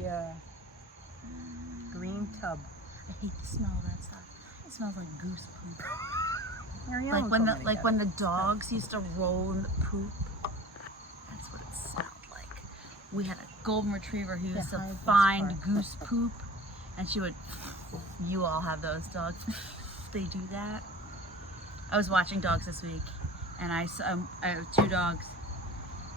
Yeah. Green tub. I hate the smell of that stuff. It smells like goose poop. Like when the dogs used to roll in the poop. That's what it smelled like. We had a golden retriever who used to find goose poop, and she would. You all have those dogs. They do that. I was watching dogs this week, and I have two dogs,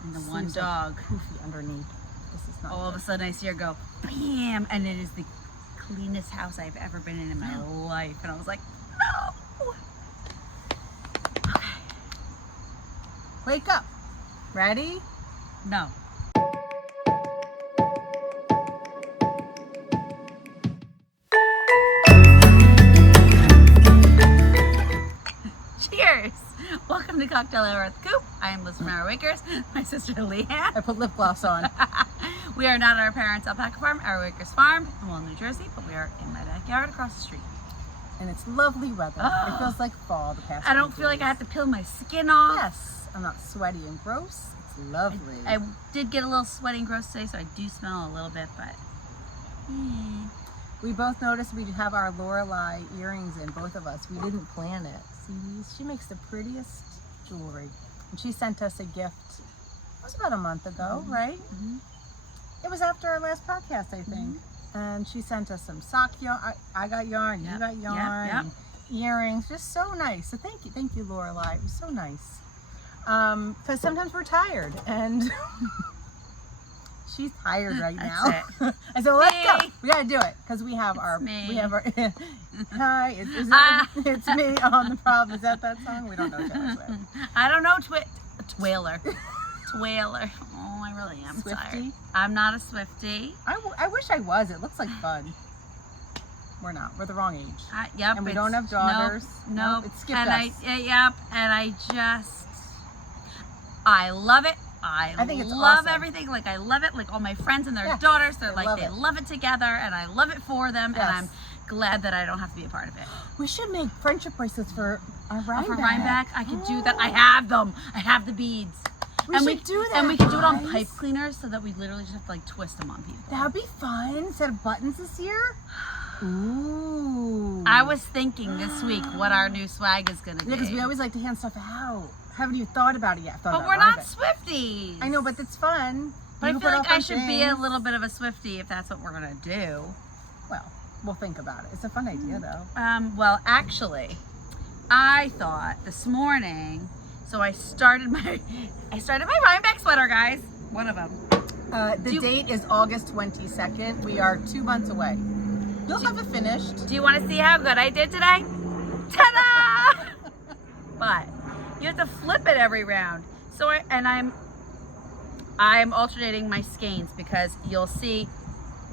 and the one dog poofy underneath. This is not all of a sudden I see her go bam, and it is the cleanest house I've ever been in my life, and I was like, no. Okay. Wake up. Ready? No. Cheers! Welcome to Cocktail Hour at the Coop. I am Liz from Whitaker. My sister Leanne. I put lip gloss on. We are not at our parents' alpaca farm, Whitaker's farm, in New Jersey, but we are in my backyard across the street. And it's lovely weather. Oh. It feels like fall the past I don't few feel like days. I have to peel my skin off. Yes. I'm not sweaty and gross. It's lovely. I did get a little sweaty and gross today, so I do smell a little bit, but... We both noticed we have our Lorelei earrings in, both of us. We didn't plan it. See these? She makes the prettiest jewelry. And she sent us a gift, it was about a month ago, right? Mm-hmm. It was after our last podcast, I think. And she sent us some sock yarn. I got yarn, you got yarn, and earrings. Just so nice. So thank you, Lorelei. It was so nice. Because sometimes we're tired, and she's tired right now. It. I said, well, let's go. We gotta do it because we have our. Hi, it's me on the problem. Is that song? We don't know Taylor Swift. I don't know Twailer. Twailer. Oh, I really am tired. I'm not a Swiftie. I wish I was. It looks like fun. We're not. We're the wrong age. Yep. And we don't have daughters. Nope. It skipped and us. I love it. I think it's love awesome. everything. Like, I love it. Like, all my friends and their daughters, they love it together, and I love it for them, and I'm glad that I don't have to be a part of it. We should make friendship bracelets for our Rhinebeck. For Rhinebeck, I could do that. I have them. I have the beads. We should do that. And we could do it on pipe cleaners so that we literally just have to, like, twist them on people. That'd be fun. Instead of buttons this year. Ooh. I was thinking this week what our new swag is going to be. Yeah, because we always like to hand stuff out. Haven't you thought about it yet? But we're not Swifties. I know, but it's fun. But I feel like I should be a little bit of a Swiftie if that's what we're going to do. Well, we'll think about it. It's a fun idea, though. Well, actually, I thought this morning, so I started my Rhinebeck sweater, guys. One of them. The date is August 22nd. We are 2 months away. You'll have it finished. Do you want to see how good I did today? Ta-da! But you have to flip it every round. So I'm alternating my skeins because you'll see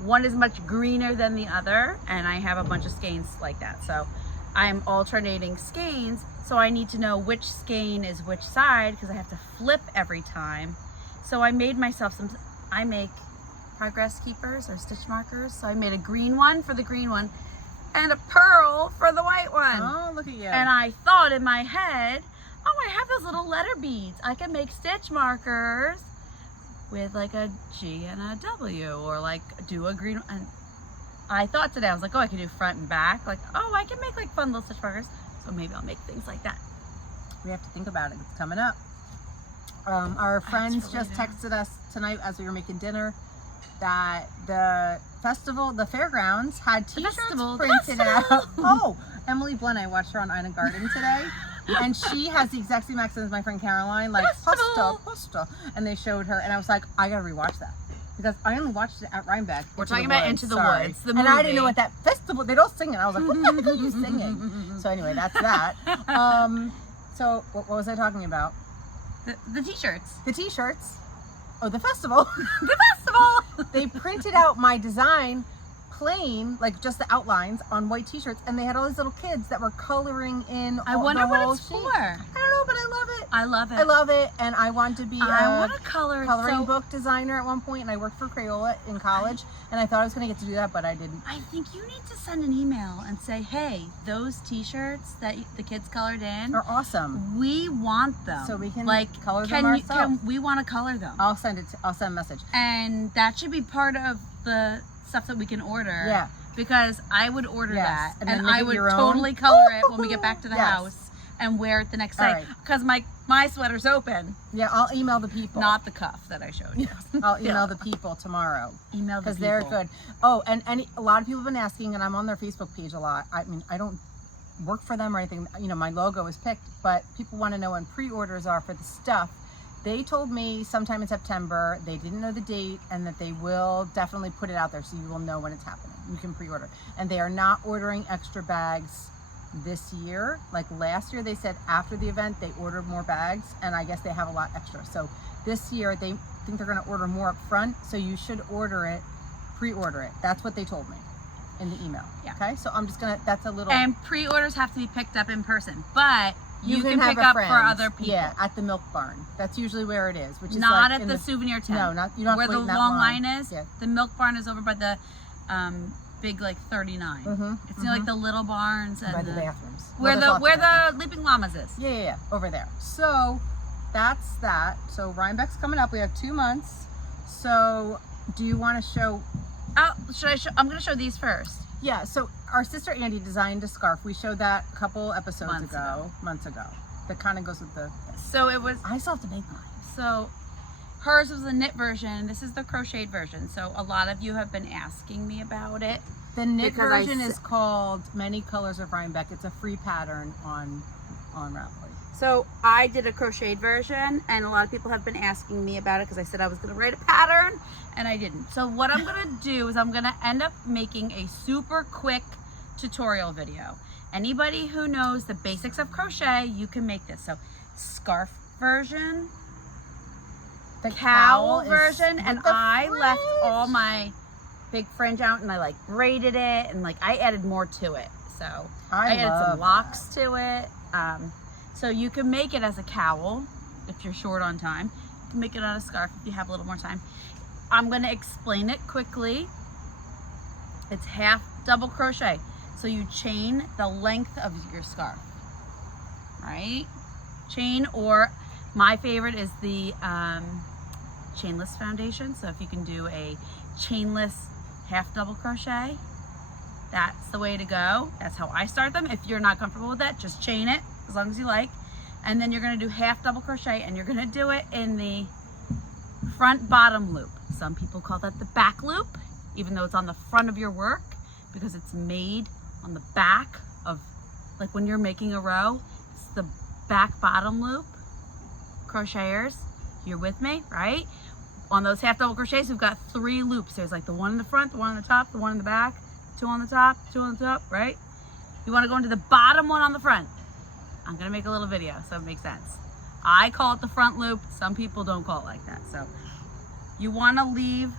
one is much greener than the other, and I have a bunch of skeins like that. So I'm alternating skeins, so I need to know which skein is which side because I have to flip every time. So I made myself I make progress keepers or stitch markers. So I made a green one for the green one and a pearl for the white one. Oh, look at you. And I thought in my head, oh, I have those little letter beads. I can make stitch markers with like a G and a W, or like do a green. And I thought today, I was like, oh, I can do front and back. Like, oh, I can make like fun little stitch markers. So maybe I'll make things like that. We have to think about it. It's coming up. Our friends just texted us tonight as we were making dinner that the fairgrounds had t-shirts printed out. Oh, Emily Blunt, I watched her on Ina Garden today. And she has the exact same accent as my friend Caroline, like pasta. And they showed her, and I was like, I gotta rewatch that. Because I only watched it at Rhinebeck. We're talking about Into the Woods, the movie. And I didn't know what that festival, they don't sing it. I was like, what the heck are you singing? So anyway, that's that. So what was I talking about? The t-shirts. The t-shirts. Oh, the festival. The festival. They printed out my design plain, like just the outlines on white t-shirts, and they had all these little kids that were coloring in. I wonder what it's for. I don't know, but I love it. I love it. I love it, and I want to be a coloring book designer at one point, and I worked for Crayola in college, and I thought I was going to get to do that, but I didn't. I think you need to send an email and say, hey, those t-shirts that the kids colored in are awesome. We want them. So we can color them ourselves. We want to color them. I'll send a message. And that should be part of the stuff that we can order. Yeah. Because I would order that, and and I would totally color it when we get back to the house and wear it the next day. Because my sweater's open. Yeah, I'll email the people. Not the cuff that I showed you. I'll email the people tomorrow. Email the people. Because they're good. Oh, and a lot of people have been asking, and I'm on their Facebook page a lot. I mean, I don't work for them or anything. You know, my logo is picked, but people want to know when pre-orders are for the stuff. They told me sometime in September. They didn't know the date, and that they will definitely put it out there so you will know when it's happening. You can pre-order. And they are not ordering extra bags this year. Like last year, they said after the event, they ordered more bags, and I guess they have a lot extra. So this year, they think they're going to order more up front, so you should order it, pre-order it. That's what they told me in the email. Yeah. Okay, so I'm just going to, that's a little... And pre-orders have to be picked up in person, but you can have pick a up friend. for other people. Yeah, at the milk barn. That's usually where it is, which is not like at the souvenir tent. No, not, you don't have where to wait the in that long line is. Yeah. The milk barn is over by the big like 39. It's near like the little barns and by the bathrooms. Where the leaping llamas is. Yeah, over there. So that's that. So Rhinebeck's coming up. We have 2 months. So do you want to show? Oh, should I show? I'm going to show these first. Yeah. So our sister Andy designed a scarf. We showed that a couple episodes months ago. That kind of goes with the. So it was. I still have to make mine. So hers was the knit version. This is the crocheted version. So a lot of you have been asking me about it. The knit version is called Many Colors of Rhinebeck. It's a free pattern on Ravelry. So I did a crocheted version, and a lot of people have been asking me about it because I said I was going to write a pattern, and I didn't. So what I'm going to do is I'm going to end up making a super quick tutorial video. Anybody who knows the basics of crochet, you can make this. So scarf version, the cowl version, and I left all my big fringe out, and I like braided it, and like I added more to it. So I added some locks to it. So you can make it as a cowl if you're short on time. You can make it on a scarf if you have a little more time. I'm going to explain it quickly. It's half double crochet. So you chain the length of your scarf, right? Chain, or my favorite is the chainless foundation. So if you can do a chainless half double crochet, that's the way to go. That's how I start them. If you're not comfortable with that, just chain it as long as you like. And then you're going to do half double crochet, and you're going to do it in the front bottom loop. Some people call that the back loop, even though it's on the front of your work, because it's made on the back of, like when you're making a row, it's the back bottom loop. Crocheters, you're with me, right? On those half double crochets, we've got 3 loops. There's like the one in the front, the one on the top, the one in the back, 2 on the top, 2 on the top, right? You want to go into the bottom one on the front. I'm going to make a little video so it makes sense. I call it the front loop. Some people don't call it like that. So you want to leave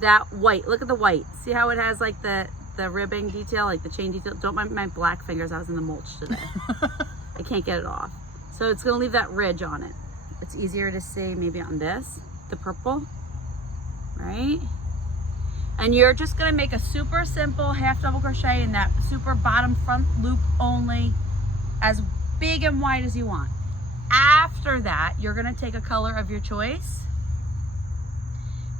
that white. Look at the white. See how it has like the ribbing detail, like the chain detail? Don't mind my black fingers. I was in the mulch today. I can't get it off. So it's going to leave that ridge on it. It's easier to see maybe on this, the purple, right? And you're just going to make a super simple half double crochet in that super bottom front loop only, as big and wide as you want. After that, you're going to take a color of your choice,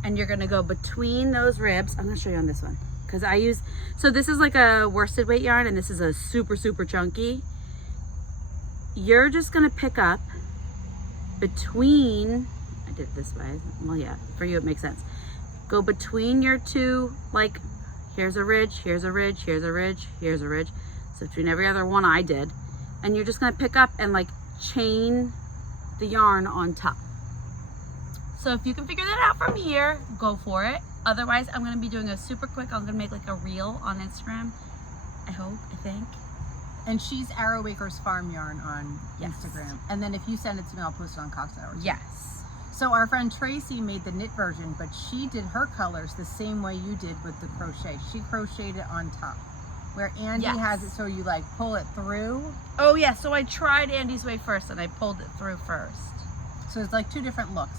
and you're going to go between those ribs. I'm going to show you on this one because I use, so this is like a worsted weight yarn, and this is a super, super chunky. You're just going to pick up between, I did it this way. Well, yeah, for you it makes sense. Go between your 2, like here's a ridge, here's a ridge, here's a ridge, here's a ridge. So between every other one I did. And you're just going to pick up and like chain the yarn on top. So if you can figure that out from here, go for it. Otherwise, I'm going to be doing a super quick, I'm going to make like a reel on Instagram. I hope, I think. And she's Arrow Acres Farm Yarn on Instagram. And then if you send it to me, I'll post it on Cox Hours. Yes. So our friend Tracy made the knit version, but she did her colors the same way you did with the crochet. She crocheted it on top. Where Andy has it so you like pull it through. Oh yeah, so I tried Andy's way first and I pulled it through first. So it's like 2 different looks.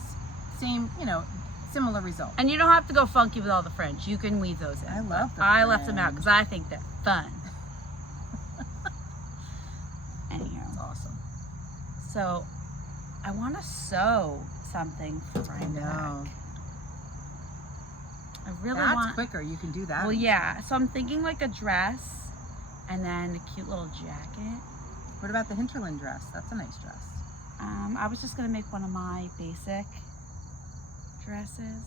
Same, you know, similar result. And you don't have to go funky with all the fringe. You can weave those in. I love I left them out because I think they're fun. Anyhow. That's awesome. So I want to sew something for Rhinebeck. I know. I really That's want... quicker. You can do that. Well, yeah. So I'm thinking like a dress and then a cute little jacket. What about the hinterland dress? That's a nice dress. I was just going to make one of my basic dresses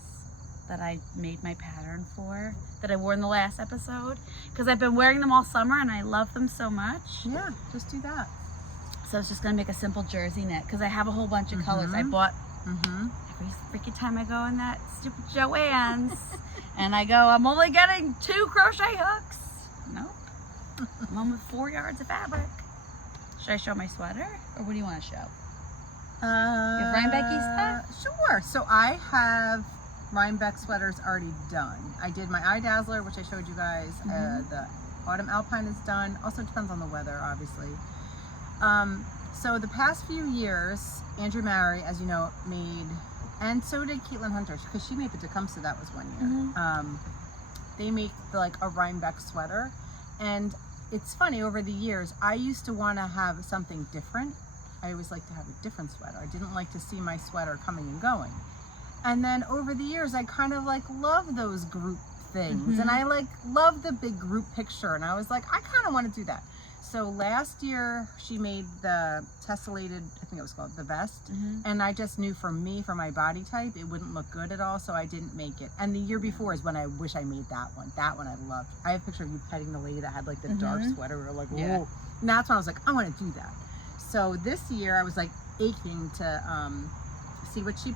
that I made my pattern for, that I wore in the last episode, because I've been wearing them all summer and I love them so much. Yeah, just do that. So I was just going to make a simple jersey knit because I have a whole bunch of colors. I bought every freaking time I go in that stupid Joann's and I go, I'm only getting 2 crochet hooks. Nope. I'm on with 4 yards of fabric. Should I show my sweater or what do you want to show? You have Rhinebeck stuff? Sure. So I have Rhinebeck sweaters already done. I did my eye dazzler, which I showed you guys. The autumn alpine is done. Also depends on the weather, obviously. So the past few years, Andrew Mary, as you know, made, and so did Caitlin Hunter, because she made the Tecumseh, that was 1 year. They make like a Rhinebeck sweater, and it's funny, over the years, I used to want to have something different. I always like to have a different sweater. I didn't like to see my sweater coming and going. And then over the years, I kind of like love those group things. And I like love the big group picture. And I was like, I kind of want to do that. So last year she made the tessellated, I think it was called, the vest. And I just knew for me, for my body type, it wouldn't look good at all. So I didn't make it. And the year before is when I wish I made that one. That one I loved. I have a picture of you petting the lady that had like the dark sweater. We were like, whoa. And that's when I was like, I want to do that. So this year I was like aching to see what she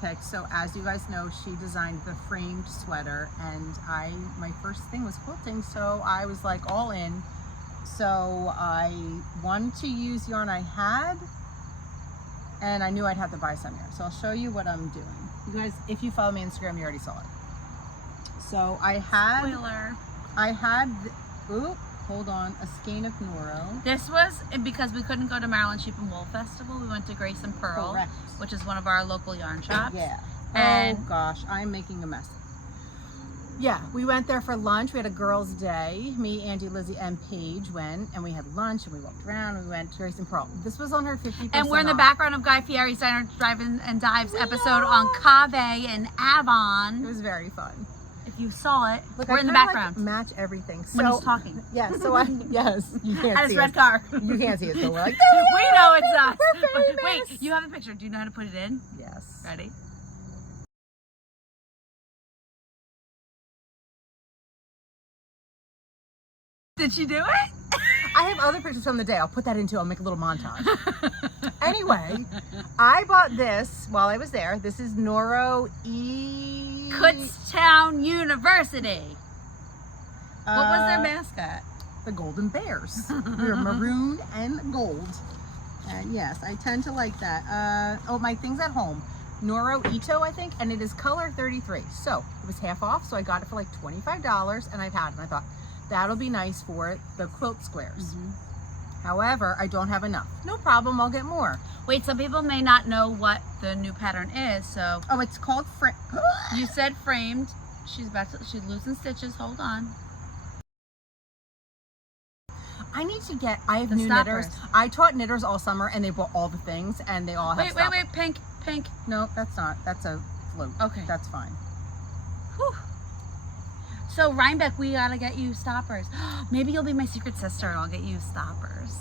picked. So as you guys know, she designed the framed sweater, and my first thing was quilting, so I was like all in. So I wanted to use yarn I had, and I knew I'd have to buy some here. So I'll show you what I'm doing. You guys, if you follow me on Instagram, you already saw it. So I had, Spoiler. hold on, a skein of Noro. This was because we couldn't go to Maryland Sheep and Wool Festival. We went to Grace and Pearl, Correct. which is one of our local yarn shops. Yeah. And oh gosh, I'm making a mess. Yeah, we went there for lunch. We had a girls' day. Me, Angie, Lizzie, and Paige went, and we had lunch, and we walked around, and we went to Grace and Pearl. This was on her 50% And we're in the off. background of Guy Fieri's Diner, Drive-In, and Dives episode on Cave and Avon. It was very fun. If you saw it, Look, we're I in the kinda, background. like, match everything. So, when he's talking. Yeah, so yes, you can't At his see red us. car. You can't see it, so we're like, we know it's us. We're famous. Wait, you have the picture. Do you know how to put it in? Yes. Ready? Did she do it? I have other pictures from the day. I'll put that in too. I'll make a little montage. Anyway, I bought this while I was there. This is Noro Kutztown University. What was their mascot? The Golden Bears. They're maroon and gold. And yes, I tend to like that. Oh, my thing's at home. Noro Ito, I think, and it is color 33. So it was half off, so I got it for like $25, and I've had it. And I thought, that'll be nice for the quilt squares. However, I don't have enough. No problem, I'll get more. Wait, some people may not know what the new pattern is, so. Oh, it's called You said framed. She's losing stitches. Hold on. I need to get, I have The new stoppers. knitters. I taught knitters all summer, and they bought all the things, and they all have Wait, stoppers. pink. No, that's not. That's a float. Okay. That's fine. Whew. So Rhinebeck, we gotta get you stoppers. Maybe you'll be my secret sister and I'll get you stoppers.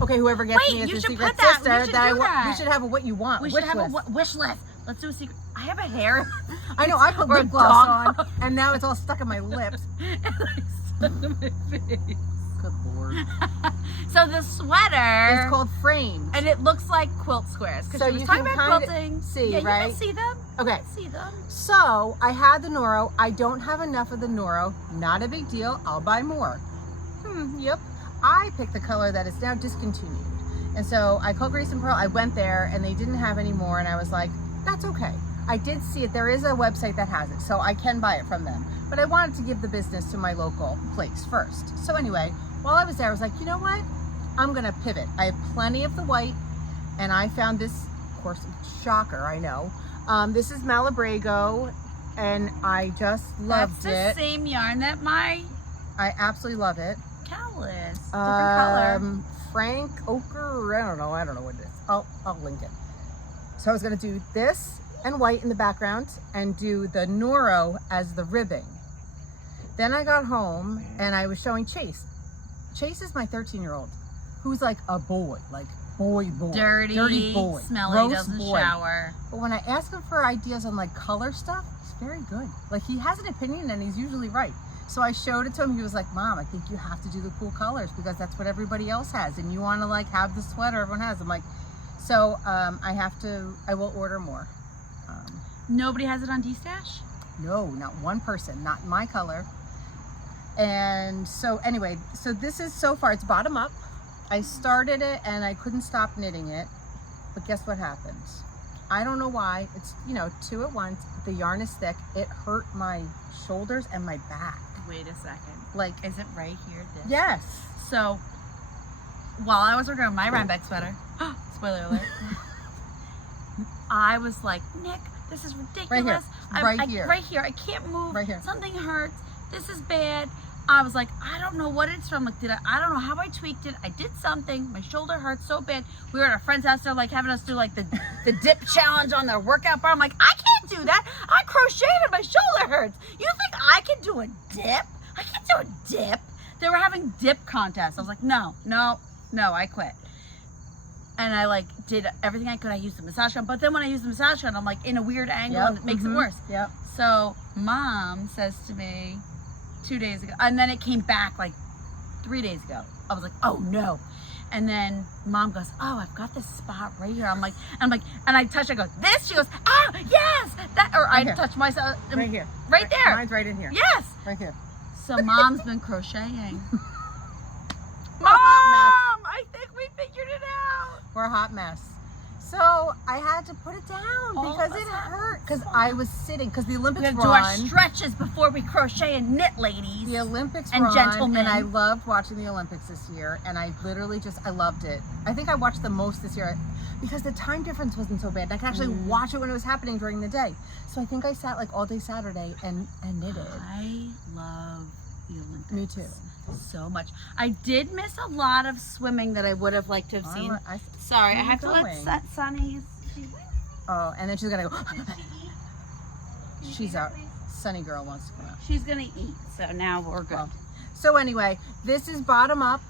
Okay, whoever gets Wait, me as you your should secret put that. sister, We should that I do want. that. We should have a what you want. We wish should have list. a wish list. Let's do a secret. I have a hair. I know. I put Or a lip gloss dog. on, and now it's all stuck in my lips. and like stuck in my face. Good lord. So the sweater. It's called framed. And it looks like quilt squares. Because So she was you talking can about kinda quilting. see, yeah, right? You can see them. Okay. See them. So I had the Noro. I don't have enough of the Noro. Not a big deal. I'll buy more. Yep. I picked the color that is now discontinued. And so I called Grace and Pearl. I went there and they didn't have any more. And I was like, that's okay. I did see it. There is a website that has it. So I can buy it from them. But I wanted to give the business to my local place first. So anyway, while I was there, I was like, you know what? I'm going to pivot. I have plenty of the white. And I found this, of course, shocker, I know. This is Malabrigo, and I just loved That's the it. same yarn that my I absolutely love it. cowl is. Different color. Frank Ochre, I don't know what it is. I'll link it. So I was gonna do this and white in the background and do the Noro as the ribbing. Then I got home and I was showing Chase. Chase is my 13-year-old who's like a boy, like boy. Dirty boy. Smelly, doesn't shower. But when I ask him for ideas on like color stuff, he's very good. Like he has an opinion and he's usually right. So I showed it to him. He was like, Mom, I think you have to do the cool colors because that's what everybody else has. And you want to like have the sweater everyone has. I'm like, so I will order more. Nobody has it on D-Stash? No, not one person, not my color. And so anyway, so this is so far, it's bottom up. I started it and I couldn't stop knitting it. But guess what happens? I don't know why. It's, you know, 2 at once. The yarn is thick. It hurt my shoulders and my back. Wait a second. Like, is it right here? This? Yes. So, while I was working on my Rhinebeck sweater, spoiler alert, I was like, Nick, this is ridiculous. Right here. Right here. I can't move. Right here. Something hurts. This is bad. I was like, I don't know what it's from. Like, I don't know how I tweaked it. I did something. My shoulder hurts so bad. We were at a friend's house. They're like having us do like the dip challenge on their workout bar. I'm like, I can't do that. I crocheted and my shoulder hurts. You think I can do a dip? I can't do a dip. They were having dip contests. I was like, no, I quit. And I like did everything I could. I used the massage gun, but then when I used the massage gun, I'm like in a weird angle and it makes it worse. Yep. So Mom says to me 2 days ago, and then it came back like 3 days ago. I was like, oh no. And then Mom goes, oh, I've got this spot right here. I'm like, and I touch, I go, this? She goes, oh, yes, that, or Right I touch myself. Right here. Right there. Mine's right in here. Yes. Right here. So Mom's been crocheting. We're a hot Mom, I think we figured it out. mess. We're a hot mess. So I had to put it down because it hurt. Because I was sitting, because the Olympics We're were gonna do our on. stretches before we crochet and knit, ladies. The Olympics and were on, gentlemen. and I loved watching the Olympics this year, and I literally I loved it. I think I watched the most this year because the time difference wasn't so bad. And I could actually watch it when it was happening during the day. So I think I sat like all day Saturday and knitted. I love the Olympics. Me too. So much. I did miss a lot of swimming that I would have liked to have seen. Sorry, I have to let Sunny. Oh, and then she's gonna go. She's out. Sunny girl wants to come out. She's gonna eat, so now we're good. Well, so anyway, this is bottom up.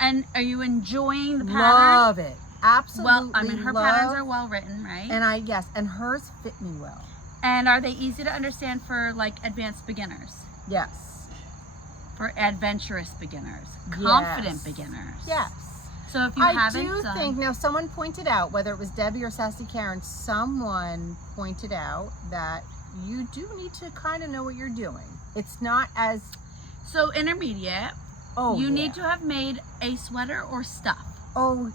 And are you enjoying the pattern? Love it. Absolutely. Well, I mean, her patterns are well written, right? And and hers fit me well. And are they easy to understand for like advanced beginners? Yes. For adventurous beginners, confident beginners. Yes. So if you haven't I do think, now someone pointed out, whether it was Debbie or Sassy Karen, someone pointed out that you do need to kind of know what you're doing. It's not as... So intermediate, you need to have made a sweater or stuff. Oh,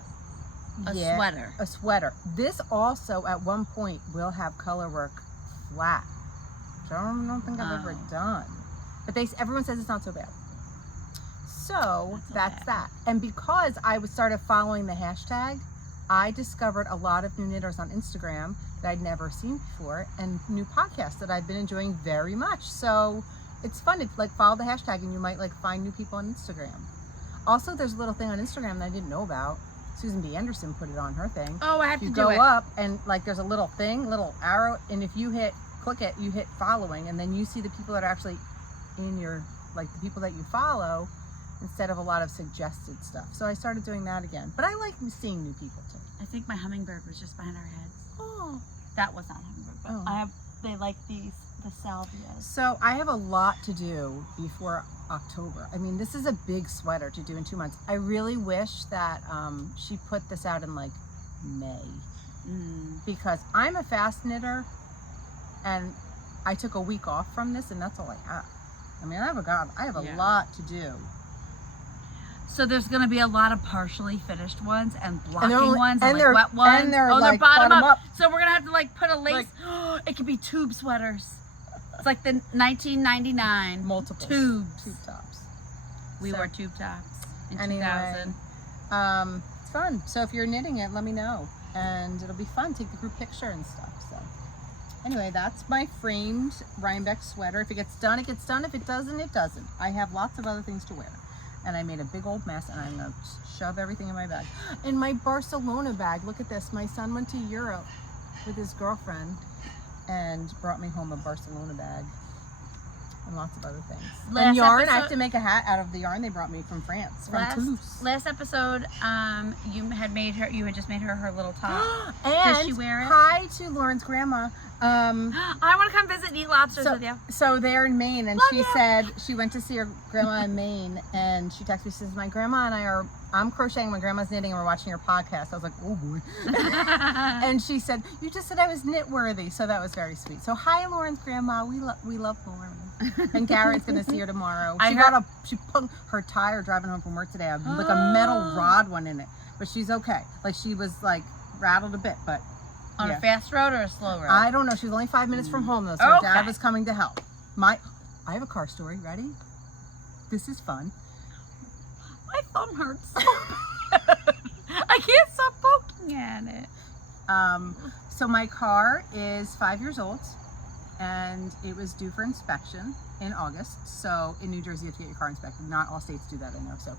a sweater. A sweater. This also, at one point, will have color work flat, which I don't think I've ever done. But everyone says it's not so bad. So that's that. And because I started following the hashtag, I discovered a lot of new knitters on Instagram that I'd never seen before, and new podcasts that I've been enjoying very much. So it's fun to like follow the hashtag, and you might like find new people on Instagram. Also, there's a little thing on Instagram that I didn't know about. Susan B. Anderson put it on her thing. Oh, I have to do it. You go up and like there's a little thing, little arrow, and if you click it, you hit following, and then you see the people that are actually in your, like the people that you follow, instead of a lot of suggested stuff. So I started doing that again. But I like seeing new people too. I think my hummingbird was just behind our heads. Oh. That was not hummingbird, but they like the salvias. So I have a lot to do before October. I mean, this is a big sweater to do in 2 months. I really wish that she put this out in like May. Because I'm a fast knitter and I took a week off from this and that's all I have. I mean, I have a lot to do. So there's going to be a lot of partially finished ones and blocking ones and like wet ones. And they're bottom up. So we're going to have to like put a lace. It could be tube sweaters. It's like the 1999 multiple tube tops. We wore tube tops in 2000. It's fun. So if you're knitting it, let me know, and it'll be fun. Take the group picture and stuff. So anyway, that's my framed Rhinebeck sweater. If it gets done, it gets done. If it doesn't, it doesn't. I have lots of other things to wear. And I made a big old mess, and I'm going to shove everything in my bag. In my Barcelona bag, look at this. My son went to Europe. with his girlfriend and brought me home a Barcelona bag and lots of other things. And yarn, I have to make a hat out of the yarn they brought me from France, from Toulouse. Last episode, you had just made her little top. And did she wear it? Hi to Lauren's grandma. I want to come visit and eat lobsters with you. So they're in Maine, and Love said she went to see her grandma in Maine, and she texted me, she says, my grandma and I'm crocheting, my grandma's knitting, and we're watching your podcast. I was like, oh boy. And she said, you just said I was knit worthy, so that was very sweet. So hi, Lauren's grandma. We love Lauren. And Garrett's gonna see her tomorrow. She put her tire driving home from work today. Like a metal rod one in it, but she's okay. Like she was like rattled a bit, but on a fast road or a slow road? I don't know. She was only 5 minutes from home though, so her dad was coming to help. I have a car story. Ready? This is fun. My thumb hurts so bad. I can't stop poking at it. So my car is 5 years old, and it was due for inspection in August. So in New Jersey, you have to get your car inspected. Not all states do that, I know. So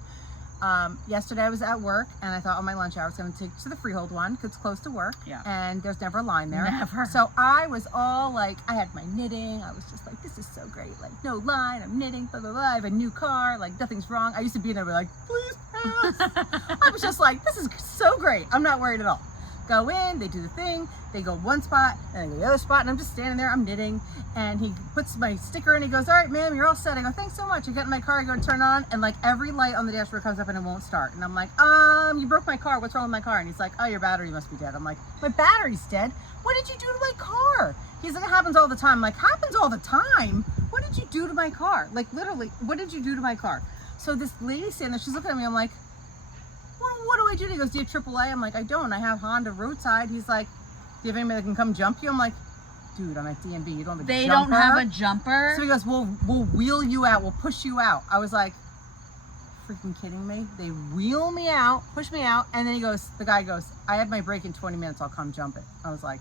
yesterday I was at work, and I thought on my lunch hour I was going to take to the Freehold one because it's close to work. Yeah. And there's never a line there. Never. So I was all like, I had my knitting. I was just like, this is so great. Like, no line. I'm knitting. Blah, blah, blah. I have a new car. Like, nothing's wrong. I used to be in there like, please pass. I was just like, this is so great. I'm not worried at all. Go in, they do the thing, they go one spot, and they go the other spot, and I'm just standing there, I'm knitting, and he puts my sticker in, he goes, all right, ma'am, you're all set. I go, thanks so much. I get in my car, I go to turn on, and like every light on the dashboard comes up and it won't start. And I'm like, you broke my car, what's wrong with my car? And he's like, oh, your battery must be dead. I'm like, my battery's dead? What did you do to my car? He's like, it happens all the time. I'm like, happens all the time? What did you do to my car? Like, literally, what did you do to my car? So this lady standing there, she's looking at me, I'm like, what do I do? And he goes, do you have AAA? I'm like, I don't. I have Honda roadside. He's like, do you have anybody that can come jump you? I'm like, dude, I'm at DMV. You don't have a jumper. They don't have a jumper? So he goes, we'll wheel you out. We'll push you out. I was like, freaking kidding me? They wheel me out, push me out, and then the guy goes, I have my break in 20 minutes. I'll come jump it. I was like,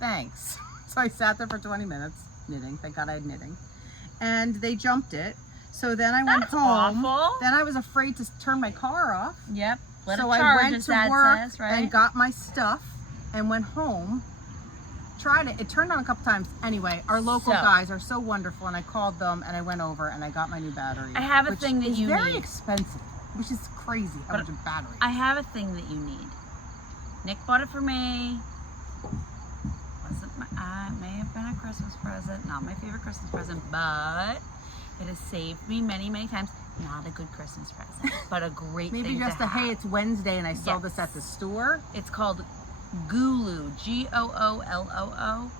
thanks. So I sat there for 20 minutes knitting. Thank God I had knitting. And they jumped it. So then I went home. Awful. Then I was afraid to turn my car off. Yep. So I went to work and got my stuff and went home. Tried it. It turned on a couple times. Anyway, our local guys are so wonderful, and I called them and I went over and I got my new battery. I have a thing that you need. It's very expensive, which is crazy how much a battery. I have a thing that you need. Nick bought it for me. May have been a Christmas present. Not my favorite Christmas present, but it has saved me many, many times. Not a good Christmas present, but a great thing to have. Maybe just hey, it's Wednesday and I saw this at the store. It's called Gooloo, Gooloo.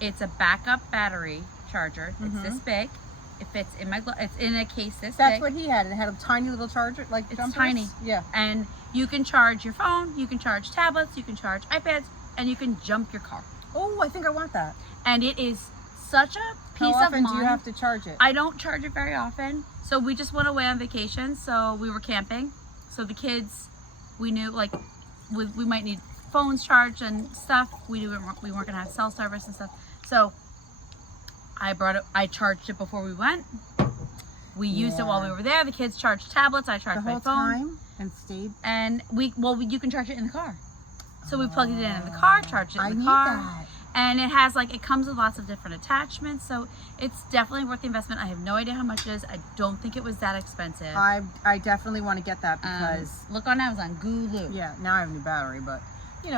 It's a backup battery charger. It's this big. It fits in it's in a case this big. That's what he had. It had a tiny little charger, like it's jumpers. Tiny. Yeah. And you can charge your phone, you can charge tablets, you can charge iPads, and you can jump your car. Oh, I think I want that. And it is such a peace of mind. How often do you have to charge it? I don't charge it very often. So we just went away on vacation. So we were camping. So the kids, we knew like we might need phones charged and stuff. We weren't gonna have cell service and stuff. So I charged it before we went. We used it while we were there. The kids charged tablets. I charged my phone. The whole time and stayed. And you can charge it in the car. So we plugged it in the car, charged it in the car. That. And it comes with lots of different attachments. So it's definitely worth the investment. I have no idea how much it is. I don't think it was that expensive. I definitely want to get that because look on Amazon, Gooloo. Yeah, now I have a new battery, but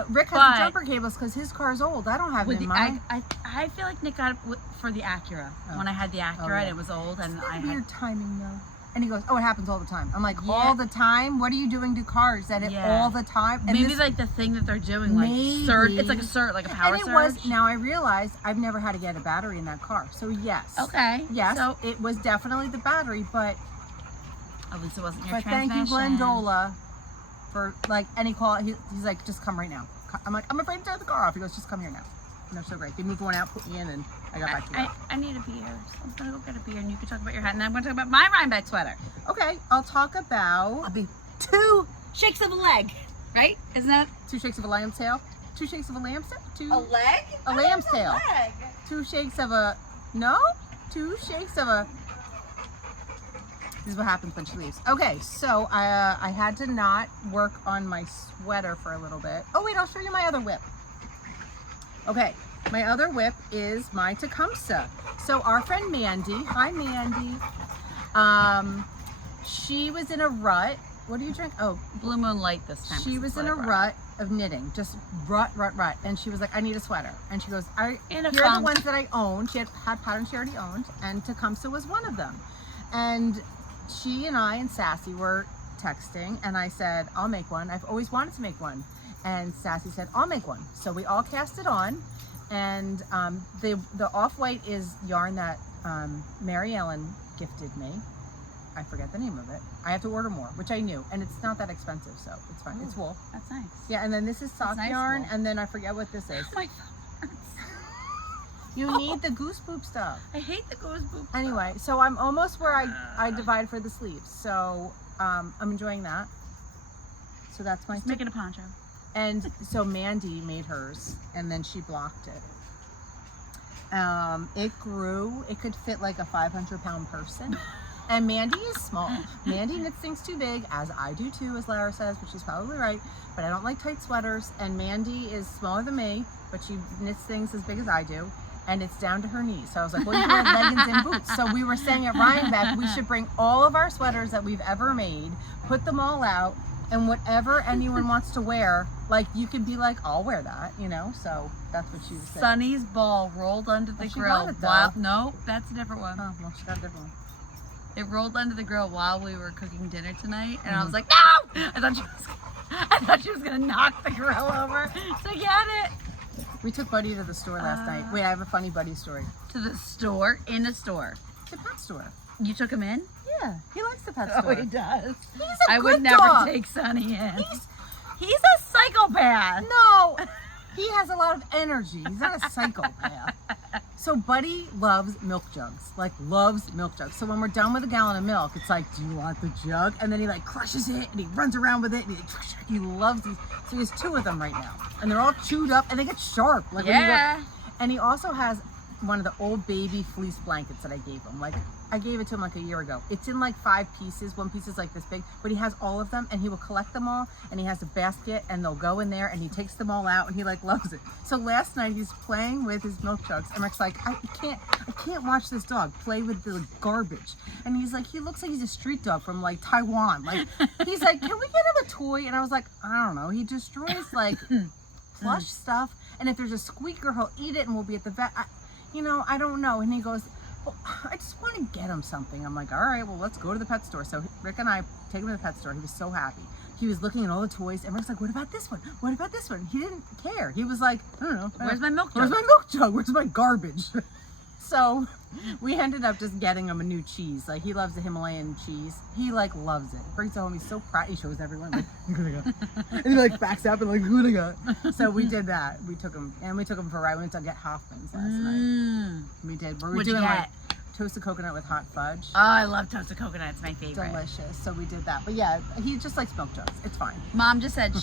Rick has the jumper cables because his car's old. I don't have it in mine. I feel like Nick got it for the Acura when I had the Acura and it was old. And I had weird timing though. And he goes, oh, it happens all the time. I'm like, all the time? What are you doing to cars? That it all the time? And maybe like the thing that they're doing, like surge. It's like a surge, like a power surge. Now I realized I've never had to get a battery in that car. So yes. Okay. Yes. So it was definitely the battery, but at least it wasn't your transmission. Thank you, Glendola, for and he called. He's like, just come right now. I'm like, I'm afraid to turn the car off. He goes, just come here now. And they're so great. They moved one out, put me in, and I got back to you. I need a beer. So I'm going to go get a beer, and you can talk about your hat. And then I'm going to talk about my Rhinebeck sweater. Okay, I'll talk about... I'll be 2 shakes of a leg, right? Isn't that... 2 shakes of a lamb's tail? 2 shakes of a lamb's tail? A leg? A lamb's tail. Leg. 2 shakes of a... No? 2 shakes of a... This is what happens when she leaves. Okay, so I had to not work on my sweater for a little bit. Oh, wait, I'll show you my other whip. Okay, my other whip is my Tecumseh. So our friend Mandy, hi Mandy, she was in a rut. What do you drink? Oh, Blue Moon Light this time. she was in a rut of knitting, just rut. And she was like, I need a sweater. And she goes, here are the ones that I own. She had patterns she already owned, and Tecumseh was one of them. And she and I and Sassy were texting, and I said, I'll make one. I've always wanted to make one. And Sassy said, I'll make one. So we all cast it on, and the off-white is yarn that Mary Ellen gifted me. I forget the name of it. I have to order more, which I knew, and it's not that expensive, so it's fine. Ooh, it's wool. That's nice. Yeah, and then this is sock yarn, and then I forget what this is. Oh my God. You need the goose boop stuff. I hate the goose boop. Anyway, so I'm almost where I divide for the sleeves, so I'm enjoying that. So that's my making a poncho. And so Mandy made hers, and then she blocked it. It grew. It could fit like a 500-pound person. And Mandy is small. Mandy knits things too big, as I do too, as Lara says, which is probably right. But I don't like tight sweaters. And Mandy is smaller than me, but she knits things as big as I do. And it's down to her knees. So I was like, well, you wear leggings and boots. So we were saying at Rhinebeck, we should bring all of our sweaters that we've ever made, put them all out, and whatever anyone wants to wear, like you could be like, I'll wear that, you know? So that's what she was saying. Sunny's ball rolled under the grill. No, that's a different one. Oh, well, she got a different one. It rolled under the grill while we were cooking dinner tonight, and I was like, no! I thought she was gonna knock the grill over. So get it. We took Buddy to the store last night. Wait, I have a funny Buddy story. To the store? In a store? The pet store. You took him in? Yeah, he likes the pet Oh, store. he does. He's a I good would never dog. take Sunny in. He's a psychopath. No, he has a lot of energy. He's not a psychopath. So Buddy loves milk jugs, like loves milk jugs. So when we're done with a gallon of milk, it's like, do you want the jug? And then he like crushes it and he runs around with it. And he loves these. So he has 2 of them right now, and they're all chewed up and they get sharp. Like Yeah. And he also has one of the old baby fleece blankets that I gave him. Like I gave it to him like a year ago. It's in like 5 pieces. One piece is like this big, but he has all of them, and he will collect them all, and he has a basket, and they'll go in there, and he takes them all out, and he like loves it. So last night he's playing with his milk jugs, and Rick's like, I can't watch this dog play with the garbage. And he's like, he looks like he's a street dog from like Taiwan. Like he's like, can we get him a toy? And I was like, I don't know. He destroys like plush stuff, and if there's a squeaker, he'll eat it, and we'll be at the vet. I don't know. And he goes, well, I just want to get him something. I'm like, all right, well, let's go to the pet store. So Rick and I take him to the pet store. He was so happy. He was looking at all the toys, and Rick's like, what about this one? What about this one? He didn't care. He was like, I don't know. Where's my milk jug? Where's my milk jug? Where's my garbage? So we ended up just getting him a new cheese. Like, he loves the Himalayan cheese. He like loves it. Brings it home. He's so proud. He shows everyone like, look what I got. And he like backs up and like, look what I got. So we did that. We took him for a ride. We went to get Hoffman's last night. We did. We were doing like toasted coconut with hot fudge. Oh, I love toasted coconut. It's my favorite. Delicious. So we did that. But yeah, he just likes milk jugs. It's fine. Mom just said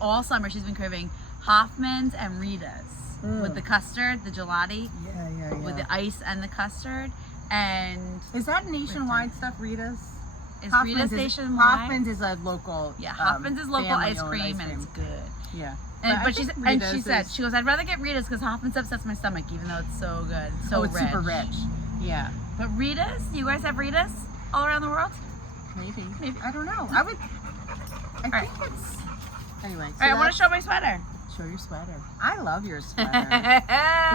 all summer she's been craving Hoffman's and Rita's with the custard, the gelati. Yeah. With the ice and the custard. And is that nationwide stuff, Rita's? Is Hoffman's Rita's nationwide? Hoffman's is a local. Yeah, Hoffman's is local ice cream, and it's good. Yeah. And she goes, I'd rather get Rita's because Hoffman's upsets my stomach, even though it's so good. It's so it's rich. super rich. Yeah. But Rita's, you guys have Rita's all around the world? Maybe. I don't know. I think it's. Anyway. So all right, I want to show my sweater. Show your sweater. I love your sweater.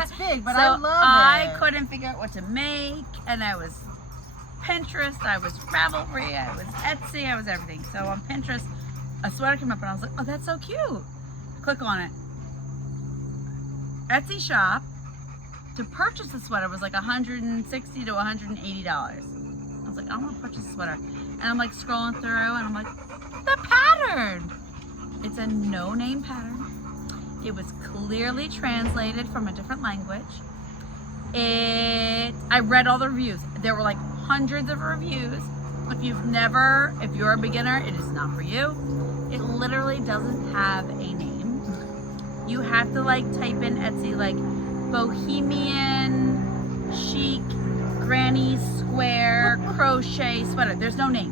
It's big, but I love it. I couldn't figure out what to make, and I was Pinterest, I was Ravelry, I was Etsy, I was everything. So on Pinterest, a sweater came up, and I was like, oh, that's so cute. Click on it. Etsy shop to purchase the sweater was like $160 to $180. I was like, I want to purchase a sweater. And I'm like scrolling through, and I'm like, the pattern. It's a no-name pattern. It was clearly translated from a different language. I read all the reviews. There were like hundreds of reviews. If you're a beginner, it is not for you. It literally doesn't have a name. You have to like type in Etsy like bohemian chic granny square crochet sweater. There's no name.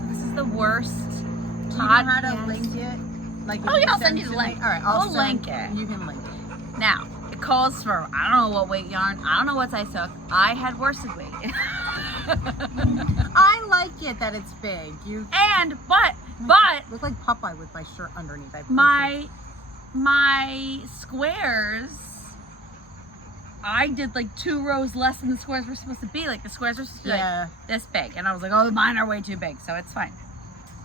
So this is the worst. Do you know how to link it? Like, Oh yeah, I'll send you the link. All right, I'll link it. You can link it. Now, it calls for, I don't know what weight yarn. I don't know what size hook. I had worsted weight. I like it that it's big. But look like Popeye with my shirt underneath. my squares, I did like 2 rows less than the squares were supposed to be. Like the squares were supposed to be like this big, and I was like, oh, mine are way too big, so it's fine.